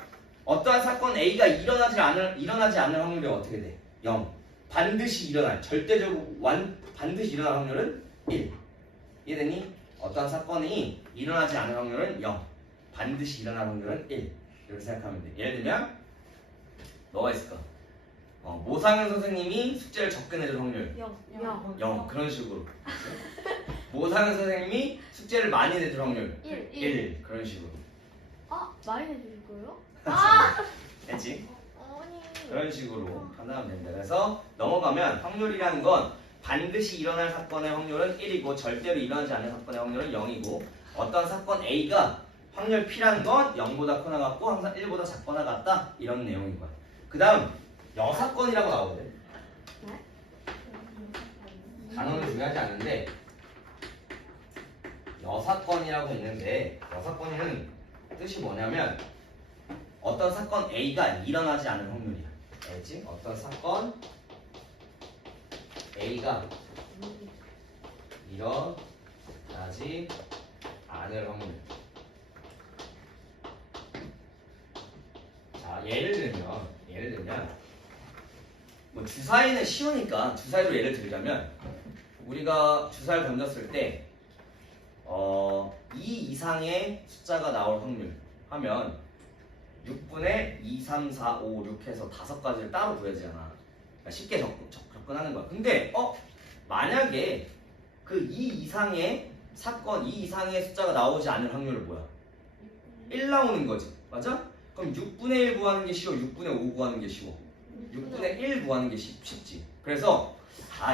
어떠한 사건 A가 일어나지 않을 확률이 어떻게 돼? 0. 반드시 일어날 절대적으로 반드시 일어날 확률은 1. 이해되니? 어떠한 사건이 일어나지 않을 확률은 0. 반드시 일어날 확률은 1. 이렇게 생각하면 돼. 예를 들면 뭐가 있을까? 모상현 선생님이 숙제를 적게 내줄 확률 0. 그런 식으로. 모상현 선생님이 숙제를 많이 내줄 확률 1. 그런 식으로. 많이 내줄 거예요? 됐지? 아니. 그런 식으로 판단하면 됩니다. 그래서 넘어가면 확률이라는 건 반드시 일어날 사건의 확률은 1이고 절대로 일어나지 않는 사건의 확률은 0이고 어떤 사건 A가 확률 P라는 건 0보다 크거나 같고 항상 1보다 작거나 같다 이런 내용인 거야. 그 다음 여사건이라고 나오거든. 단어는 중요하지 않은데 여사건이라고 있는데 여사건이는 뜻이 뭐냐면 어떤 사건 A가 일어나지 않을 확률이야. 알지? 어떤 사건 A가 일어나지 않을 확률. 자, 예를 들면 뭐 주사위는 쉬우니까 주사위로 예를 들자면 우리가 주사위를 던졌을 때 2 이상의 숫자가 나올 확률 하면 6분의 2, 3, 4, 5, 6 해서 5가지를 따로 구해지잖아. 그러니까 쉽게 접근하는 거야. 근데 만약에 그 2 이상의 사건, 2 이상의 숫자가 나오지 않을 확률은 뭐야? 1 나오는 거지. 맞아? 그럼 6분의 1 구하는 게 쉬워? 6분의 5 구하는 게 쉬워? 6분의 1 구하는 게 쉽지. 그래서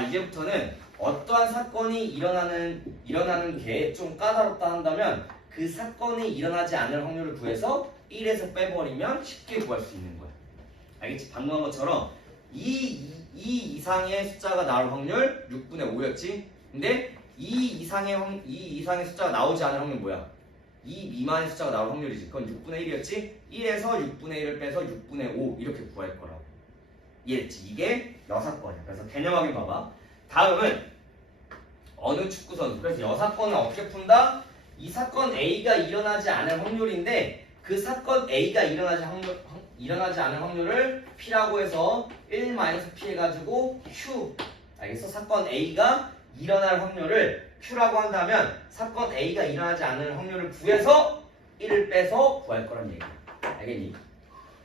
이제부터는 어떠한 사건이 일어나는 게 좀 까다롭다 한다면 그 사건이 일어나지 않을 확률을 구해서 1에서 빼버리면 쉽게 구할 수 있는 거야. 알겠지? 방금 한 것처럼 2 이상의 숫자가 나올 확률 6분의 5였지? 근데 2 이상의 숫자가 나오지 않을 확률 뭐야? 2 미만의 숫자가 나올 확률이지. 그건 6분의 1이었지? 1에서 6분의 1을 빼서 6분의 5 이렇게 구할 거라고. 이해했지? 이게 여사건이야. 그래서 개념 확인 봐봐. 다음은 어느 축구 선수. 그래서 여사건은 어떻게 푼다? 이 사건 A가 일어나지 않을 확률인데 그 사건 A가 일어나지 않을 확률을 P라고 해서 1-P 해가지고 Q. 알겠어? 사건 A가 일어날 확률을 Q라고 한다면 사건 A가 일어나지 않을 확률을 구해서 1을 빼서 구할 거란 얘기야. 알겠니?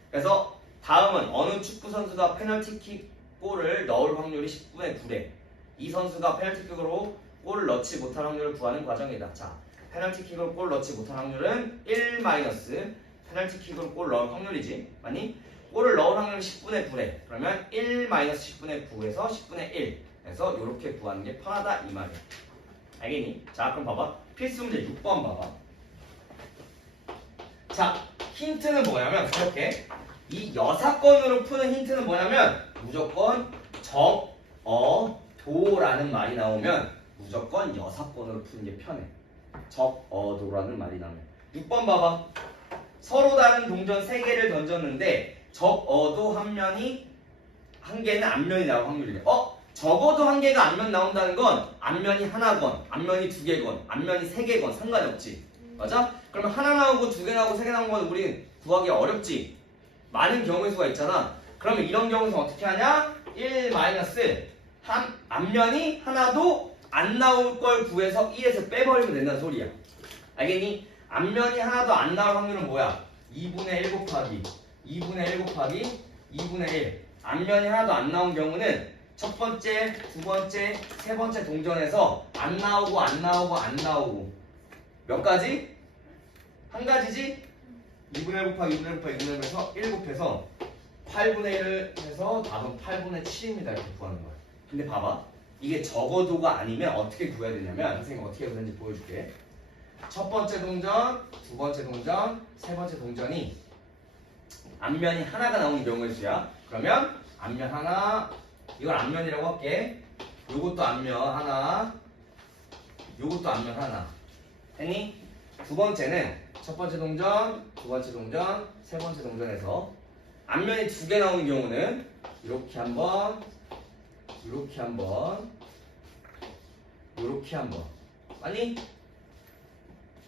그래서 다음은 어느 축구 선수가 페널티킥 골을 넣을 확률이 10분의 9래. 이 선수가 페널티킥으로 골을 넣지 못할 확률을 구하는 과정이다. 자, 페널티킥으로 골 넣지 못할 확률은 1 페널티킥으로 골 넣을 확률이지. 맞니? 골을 넣을 확률은 10분의 9래. 그러면 1 10분의 9에서 10분의 1 해서 이렇게 구하는 게 편하다 이 말이야. 알겠니? 자, 그럼 봐봐. 필수 문제 6번 봐봐. 자, 힌트는 뭐냐면 그렇게 이 여사건으로 푸는 힌트는 뭐냐면 무조건 적, 도라는 말이 나오면 무조건 여사건으로 푸는 게 편해. 적, 도라는 말이 나오면 6번 봐봐. 서로 다른 동전 3개를 던졌는데 적, 도 한 개는 앞면이 나올 확률이래. 적어도 한 개가 앞면 나온다는 건 앞면이 하나건, 앞면이 2개건, 앞면이 3개건 상관이 없지. 맞아? 그러면 하나 나오고 2개 나오고 3개 나온 건 우린 구하기 어렵지. 많은 경우의 수가 있잖아. 그러면 이런 경우에서 어떻게 하냐? 1 앞면이 하나도 안 나올 걸 구해서 1에서 빼버리면 된다는 소리야. 알겠니? 앞면이 하나도 안 나올 확률은 뭐야? 2분의 1 곱하기 2분의 1 곱하기 2분의 1. 앞면이 하나도 안 나온 경우는 첫 번째, 두 번째, 세 번째 동전에서 안 나오고 몇 가지? 한 가지지? 2분의 1 곱하기 2분의 1 곱하기 2분의 1 해서 1 곱해서 8분의 1을 해서 답은 8분의 7입니다. 이렇게 구하는 거야. 근데 봐봐. 이게 적어도가 아니면 어떻게 구해야 되냐면 선생님 어떻게 구하는지 보여줄게. 첫 번째 동전, 두 번째 동전, 세 번째 동전이 앞면이 하나가 나오는 경우의 수야. 그러면 앞면 하나, 이걸 앞면이라고 할게. 요것도 앞면 하나, 요것도 앞면 하나. 했니? 두 번째는 첫 번째 동전, 두 번째 동전, 세 번째 동전에서 앞면이 2개 나오는 경우는 이렇게 한번, 이렇게 한번, 이렇게 한번. 아니?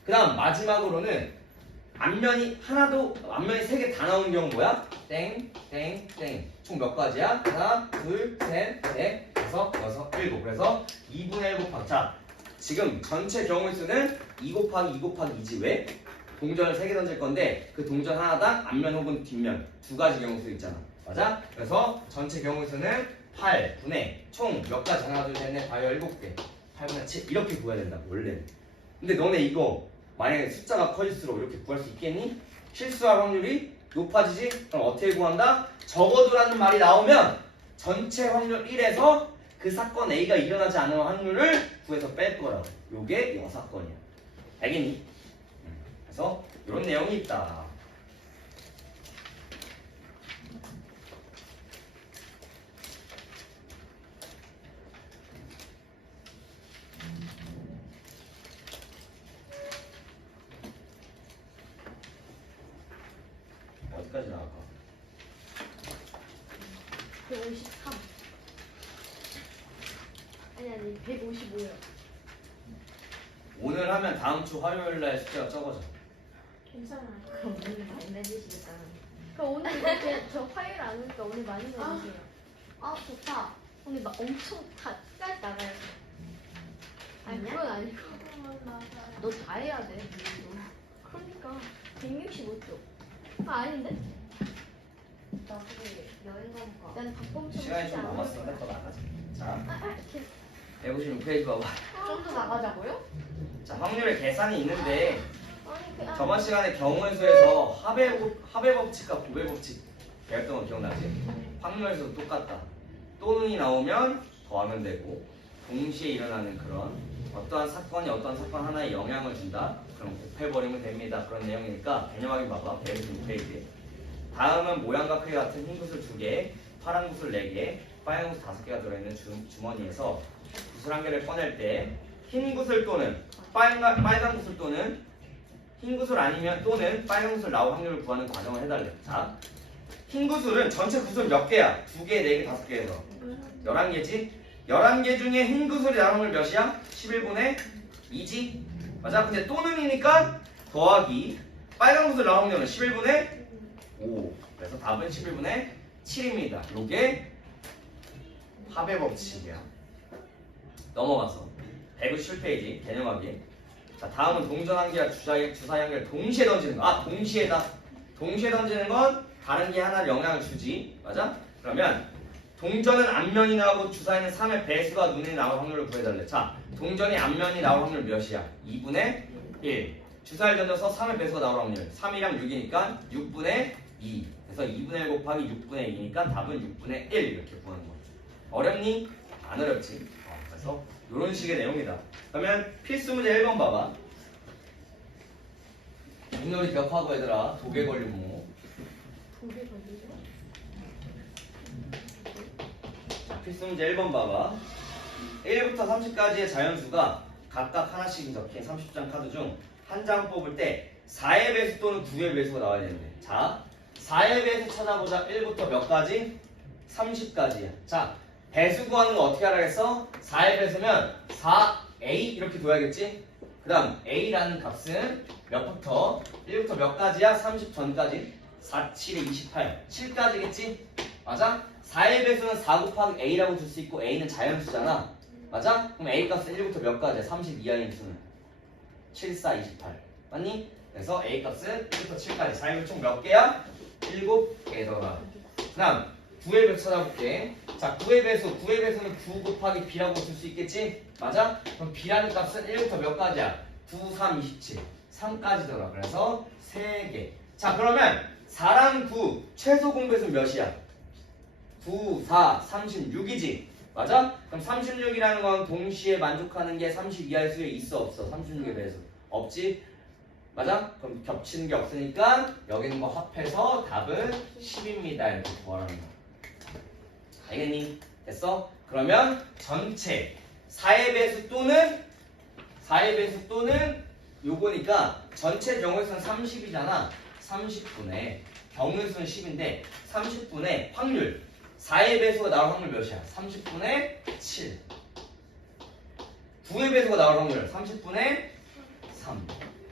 그 다음 마지막으로는 앞면이 3개 다 나오는 경우 뭐야? 땡, 땡, 땡. 총 몇 가지야? 하나, 둘, 셋, 넷, 다섯, 여섯, 일곱. 그래서 2분의 1 곱하기. 자, 지금 전체 경우의 수는 2 곱하기 2 곱하기 2지. 왜? 동전을 3개 던질 건데 그 동전 하나당 앞면 혹은 뒷면 2가지 경우 수 있잖아. 맞아? 그래서 전체 경우의 수는 8분의 총 몇 가지? 하나, 둘, 셋, 넷, 다여 7개. 8분의 7 이렇게 구해야 된다. 원래는. 근데 너네 이거 만약에 숫자가 커질수록 이렇게 구할 수 있겠니? 실수할 확률이 높아지지? 그럼 어떻게 구한다? 적어도라는 말이 나오면 전체 확률 1에서 그 사건 A가 일어나지 않은 확률을 구해서 뺄 거라고. 요게 여사건이야. 알겠니? 그래서 이런 내용이 있다. 몇까지 나갈까? 153. 아니 155요. 오늘 하면 다음 주 화요일 날 숫자가 적어져. 괜찮아요. 그럼 오늘 잘 내주시겠다는. 그럼 오늘 이렇게 저 화요일 안 오니까 오늘 많이 내주세요. 아 좋다. 오늘 막 엄청 다 끝까지 나가요. 아니 아니야? 그건 아니고. 너 다 해야 돼. 그러니까 165쪽. 아 아닌데? 나 그게 여행 가볼까? 난 박범 시간이 좀 남았으니까 더 나가자. 자, 이렇게. 156페이지 봐봐. 좀 더 나가자고요? 자, 확률의 계산이 있는데 아니 그 저번 시간에 경우의 수에서 합의 법칙과 고배 법칙 배웠던 거 기억나지? 확률에서도 똑같다. 또는이 나오면 더하면 되고 동시에 일어나는 그런 어떠한 사건이 어떠한 사건 하나에 영향을 준다. 그럼 곱해버리면 됩니다. 그런 내용이니까 개념 확인 봐봐. 156페이지. 다음은 모양과 크기 같은 흰 구슬 2개, 파란 구슬 4개, 빨간 구슬 5개가 들어있는 주머니에서 구슬 한 개를 꺼낼 때 흰 구슬 또는 빨간 구슬 또는 흰 구슬 아니면 또는 빨간 구슬 나올 확률을 구하는 과정을 해달래. 자, 흰 구슬은 전체 구슬 몇 개야? 2개, 4개, 5개에서 11개지? 11개 중에 흰 구슬이 나올 확률 몇이야? 11분의 2지? 맞아? 근데 또는이니까 더하기 빨간 구슬 나올 확률은 11분의 5. 그래서 답은 11분의 7입니다. 요게 합의 법칙이야. 넘어가서 157페이지 개념 확인. 자, 다음은 동전 한 개와 주사위 한 개를 동시에 던지는 거. 아, 동시에다. 동시에 던지는 건 다른 게 하나를 영향을 주지. 맞아? 그러면 동전은 앞면이 나오고 주사위는 3의 배수가 눈에 나올 확률을 구해달래. 자, 동전이 앞면이 나올 확률 몇이야? 2분의 1. 주사위를 던져서 3의 배수가 나올 확률. 3이랑 6이니까 6분의 2. 그래서 2분의 1 곱하기 6분의 2니까 답은 6분의 1 이렇게 구하는 거야. 어렵니? 안 어렵지. 그래서 이런 식의 내용이다. 그러면 필수 문제 1번 봐봐. 윷놀이 기억하고 얘들아. 독에 걸린 모. 독에 걸리죠? 자, 필수 문제 1번 봐봐. 1부터 30까지의 자연수가 각각 하나씩 적힌 30장 카드 중 한 장 뽑을 때 4의 배수 또는 9의 배수가 나와야 되는데. 자, 4의 배수 찾아보자. 1부터 몇 가지? 30까지야. 자, 배수 구하는 거 어떻게 하라 했어? 4의 배수면 4a 이렇게 둬야겠지? 그 다음 a라는 값은 몇부터? 1부터 몇 가지야? 30 전까지 4, 7에 28 7까지겠지? 맞아? 4의 배수는 4 곱하기 a라고 줄 수 있고 a는 자연수잖아. 맞아? 그럼 a 값은 1부터 몇 가지야? 30 이하인 수는 7, 4, 28 맞니? 그래서 a 값은 1부터 7까지 4의 총 몇 개야? 7개더라. 그 다음 9의 배수 찾아볼게. 자, 9의 배수는 9 곱하기 b라고 쓸 수 있겠지? 맞아? 그럼 b라는 값은 1부터 몇 가지야? 9, 3, 27 3까지더라. 그래서 3개. 자, 그러면 4랑 9 최소 공배수 몇이야? 9, 4, 36이지? 맞아? 그럼 36이라는 건 동시에 만족하는 게 30 이하의 수에 있어 없어? 36의 배수 없지? 맞아? 그럼 겹치는 게 없으니까 여기 있는 거 합해서 답은 10입니다. 이렇게 구하라는 거. 알겠니? 됐어? 그러면 전체 4의 배수 또는 요거니까 전체 경우의 수는 30이잖아. 30분의 경우의 수는 10인데 30분의 확률 4의 배수가 나올 확률 몇이야? 30분의 7. 9의 배수가 나올 확률 30분의 3.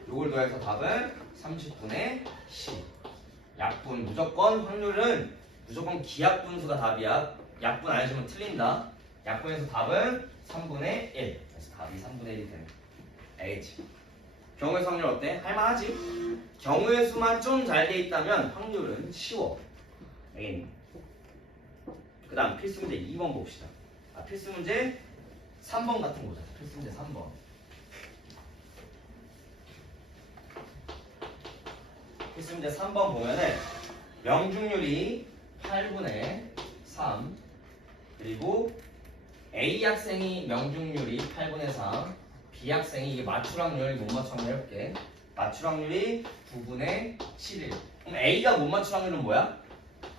요걸 더해서 답은 30분의 10. 약분 무조건 확률은 무조건 기약분수가 답이야. 약분 안 해주면 틀린다. 약분해서 답은 3분의 1. 그래서 답이 3분의 1이 되는. 알겠지? 경우의 수 확률 어때? 할만하지? 경우의 수만 좀 잘 돼 있다면 확률은 쉬워. 알겠니? 그 다음 필수 문제 2번 봅시다. 필수 문제 3번 같은 거 보자. 필수 문제 3번. 필수 문제 3번 보면은 명중률이 8분의 3 그리고 A 학생이 명중률이 8분의 3 B 학생이 이게 맞출확률 못 맞출확률 해볼게. 맞출확률이 9분의 7일. 그럼 A가 못 맞출 확률은 뭐야?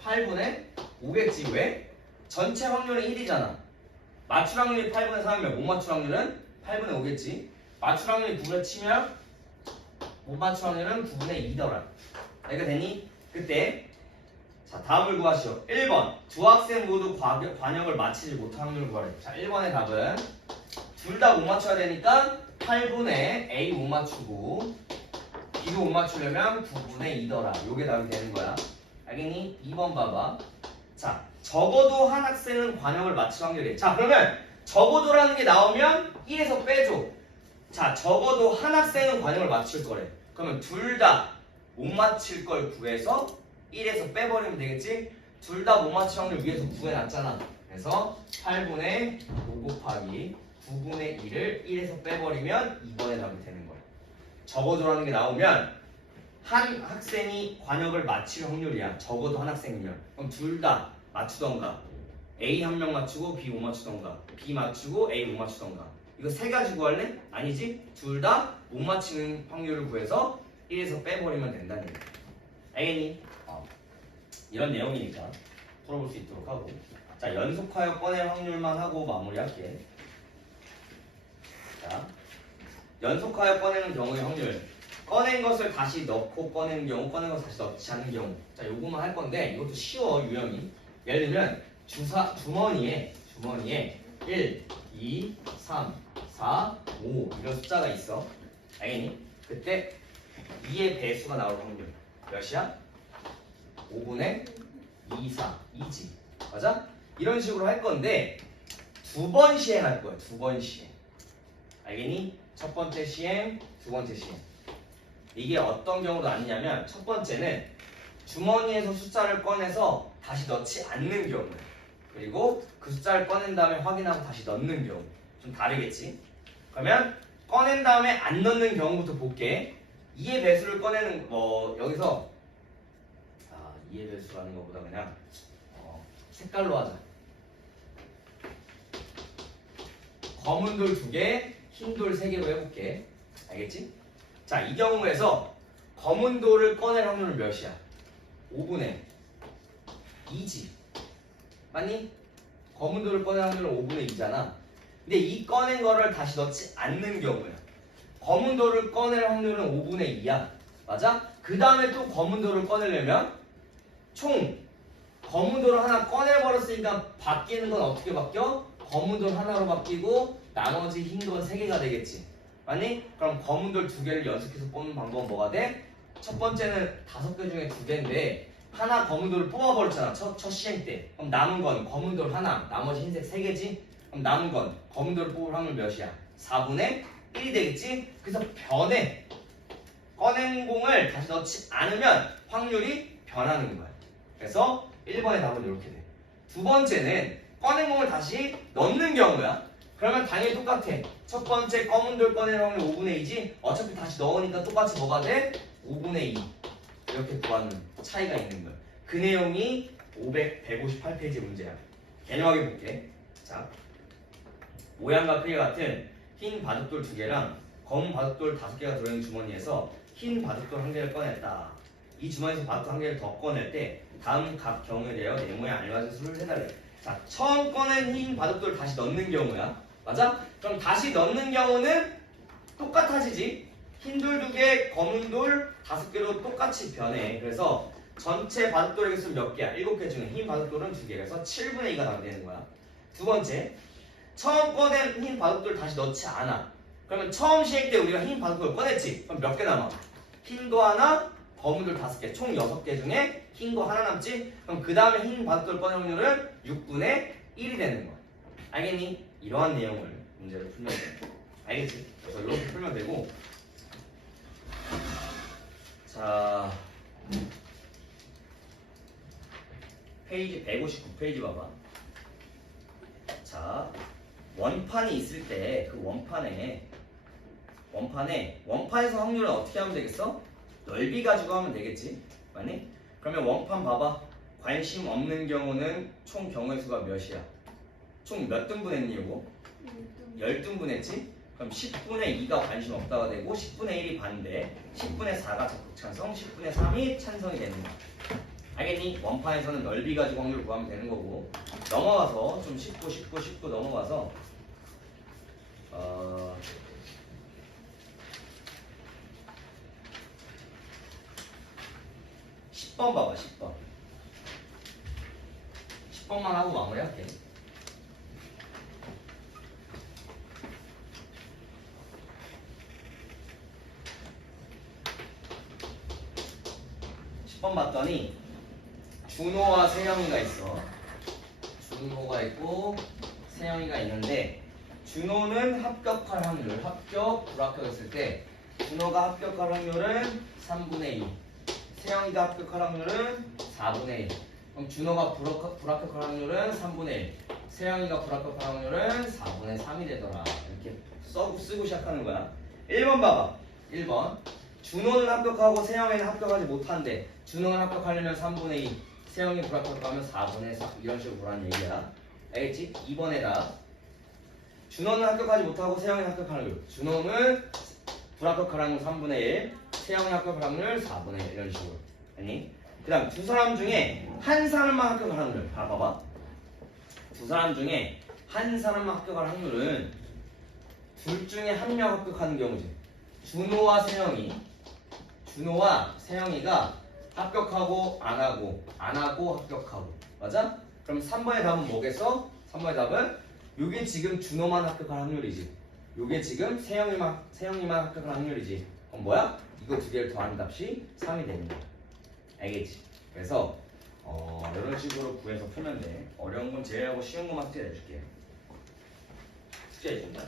8분의 5겠지. 왜? 전체 확률은 1이잖아. 맞출 확률이 8분의 3이면 못 맞출 확률은 8분의 5겠지. 맞출 확률이 9를 치면 못 맞출 확률은 9분의 2더라. 이해가 되니? 그때 자, 다음을 구하시오. 1번. 두 학생 모두 관역을 맞히지 못한 확률을 구하래. 자, 1번의 답은 둘 다 못 맞춰야 되니까 8분의 A 못 맞추고 B도 못 맞추려면 9분의 2더라. 요게 답이 되는 거야. 알겠니? 2번 봐봐. 자, 적어도 한 학생은 관역을 맞출 확률이. 자, 그러면 적어도라는 게 나오면 1에서 빼줘. 자, 적어도 한 학생은 관역을 맞출 거래. 그러면 둘 다 못 맞힐 걸 구해서 1에서 빼버리면 되겠지? 둘 다 못 맞출 확률 위에서 구해놨잖아. 그래서 8분의 5 곱하기 9분의 2를 1에서 빼버리면 2번의 답이 되는 거야. 적어도라는 게 나오면 한 학생이 관역을 맞힐 확률이야. 적어도 한 학생이면. 그럼 둘 다 맞추던가 A 한 명 맞추고 B 못 맞추던가 B 맞추고 A 못 맞추던가 이거 세 가지 구할래? 아니지? 둘 다 못 맞히는 확률을 구해서 1에서 빼버리면 된다는 얘기야. 알겠니? 이런 내용이니까 풀어볼 수 있도록 하고 자 연속하여 꺼낼 확률만 하고 마무리할게. 자 연속하여 꺼내는 경우의 확률 꺼낸 것을 다시 넣고 꺼내는 경우 꺼낸 것을 다시 넣지 않는 경우 자 요거만 할 건데 이것도 쉬워 유형이 예를 들면 주머니에 1, 2, 3, 4, 5 이런 숫자가 있어 알겠니? 그때 2의 배수가 나올 확률 몇이야? 5분의 2, 4, 2지 맞아? 이런 식으로 할 건데 두 번 시행할 거야 두 번 시행 알겠니? 첫 번째 시행, 두 번째 시행 이게 어떤 경우로 나뉘냐면 첫 번째는 주머니에서 숫자를 꺼내서 다시 넣지 않는 경우 그리고 그 숫자를 꺼낸 다음에 확인하고 다시 넣는 경우 좀 다르겠지? 그러면 꺼낸 다음에 안 넣는 경우부터 볼게 2의 배수를 꺼내는 여기서 2의 배수라는 것보다 그냥 색깔로 하자 검은 돌 2개, 흰 돌 3개로 해볼게 알겠지? 자, 이 경우에서 검은 돌을 꺼낼 확률은 몇이야? 5분의 2지 맞니? 검은 돌을 꺼낼 확률은 5분의 2잖아 근데 이 꺼낸 거를 다시 넣지 않는 경우야 검은 돌을 꺼낼 확률은 5분의 2야 맞아? 그 다음에 또 검은 돌을 꺼내려면 총 검은 돌을 하나 꺼내버렸으니까 바뀌는 건 어떻게 바뀌어? 검은 돌 하나로 바뀌고 나머지 흰 건 3개가 되겠지 맞니? 그럼 검은 돌 2개를 연속해서 뽑는 방법은 뭐가 돼? 첫 번째는 5개 중에 2개인데 하나 검은 돌을 뽑아버렸잖아 첫 시행 때 그럼 남은 건 검은 돌 하나 나머지 흰색 3개지? 그럼 남은 건 검은 돌을 뽑을 확률 몇이야? 4분의 1이 되겠지? 그래서 변해 꺼낸 공을 다시 넣지 않으면 확률이 변하는 거야 그래서 1번의 답은 이렇게 돼 두 번째는 꺼낸 공을 다시 넣는 경우야 그러면 당연히 똑같아 첫 번째 검은 돌 꺼내는 확률 5분의 2지 어차피 다시 넣으니까 똑같이 뭐가 돼? 5분의 2 이렇게 구하는 차이가 있는 거야 그 내용이 158페이지 문제야 개념하게 볼게 자 모양과 크기 같은 흰 바둑돌 2개랑 검은 바둑돌 5개가 들어있는 주머니에서 흰 바둑돌 1개를 꺼냈다 이 주머니에서 바둑돌 1개를 더 꺼낼 때 다음 각 경우에 대하여 네 모양 알맞은 수를 해달래 자 처음 꺼낸 흰 바둑돌 다시 넣는 경우야 맞아? 그럼 다시 넣는 경우는 똑같아지지 흰 돌 2개, 검은 돌 5개로 똑같이 변해 그래서 전체 바둑돌의 개수는 몇 개야? 7개 중에 흰 바둑돌은 2개 그래서 7분의 2가 답이 되는 거야 두 번째 처음 꺼낸 흰 바둑돌 다시 넣지 않아 그러면 처음 시행 때 우리가 흰 바둑돌 꺼냈지 그럼 몇 개 남아? 흰 거 하나, 검은 돌 5개 총 6개 중에 흰 거 하나 남지? 그럼 그 다음에 흰 바둑돌 꺼낼 확률은 6분의 1이 되는 거야 알겠니? 이러한 내용을 문제를 풀면 돼 알겠지? 그래서 이렇게 풀면 되고 자 페이지 159페이지 봐봐 자 원판이 있을 때 그 원판에서 확률은 어떻게 하면 되겠어? 넓이 가지고 하면 되겠지 맞니? 그러면 원판 봐봐 관심 없는 경우는 총 경우의 수가 몇이야? 총 몇 등분 했니 이거? 10등분 했지? 그럼 10분의 2가 관심 없다가 되고 10분의 1이 반대 10분의 4가 적극 찬성 10분의 3이 찬성이 되는 거야 알겠니? 원판에서는 넓이 가지고 확률 구하면 되는 거고 넘어가서 좀 쉽고 넘어가서 10번 봐봐 10번 10번만 하고 마무리할게. 번 봤더니 준호와 세영이가 있어. 준호가 있고 세영이가 있는데 준호는 합격할 확률, 합격, 불합격했을 때 준호가 합격할 확률은 3분의 2, 세영이가 합격할 확률은 4분의 1. 그럼 준호가 불합격할 확률은 3분의 1, 세영이가 불합격할 확률은 4분의 3이 되더라. 이렇게 쓰고 시작하는 거야. 1번 봐봐. 1번. 준호는 합격하고 세영이는 합격하지 못한대. 준호는 합격하려면 3분의 2, 세영이 불합격하면 4분의 4 이런 식으로 보라는 얘기야. 알겠지? 2번에다 준호는 합격하지 못하고 세영이는 합격할 확률. 준호는 불합격할 확률 3분의 1, 세영이 합격할 확률 4분의 1 이런 식으로. 아니? 그 다음 두 사람 중에 한 사람만 합격할 확률. 봐봐. 두 사람 중에 한 사람만 합격할 확률은 둘 중에 한 명 합격하는 경우지. 준호와 세영이가 합격하고 안 하고 합격하고. 맞아? 그럼 3번의 답은 뭐겠어? 3번의 답은 요게 지금 준호만 합격할 확률이지. 요게 지금 세영이만 합격할 확률이지. 그럼 뭐야? 이거 두 개를 더하는 값이 3이 되는 거야. 알겠지? 그래서 이런 식으로 구해서 풀면 돼. 어려운 건 제외하고 쉬운 것만 숙제해 줄게. 숙제해 준다.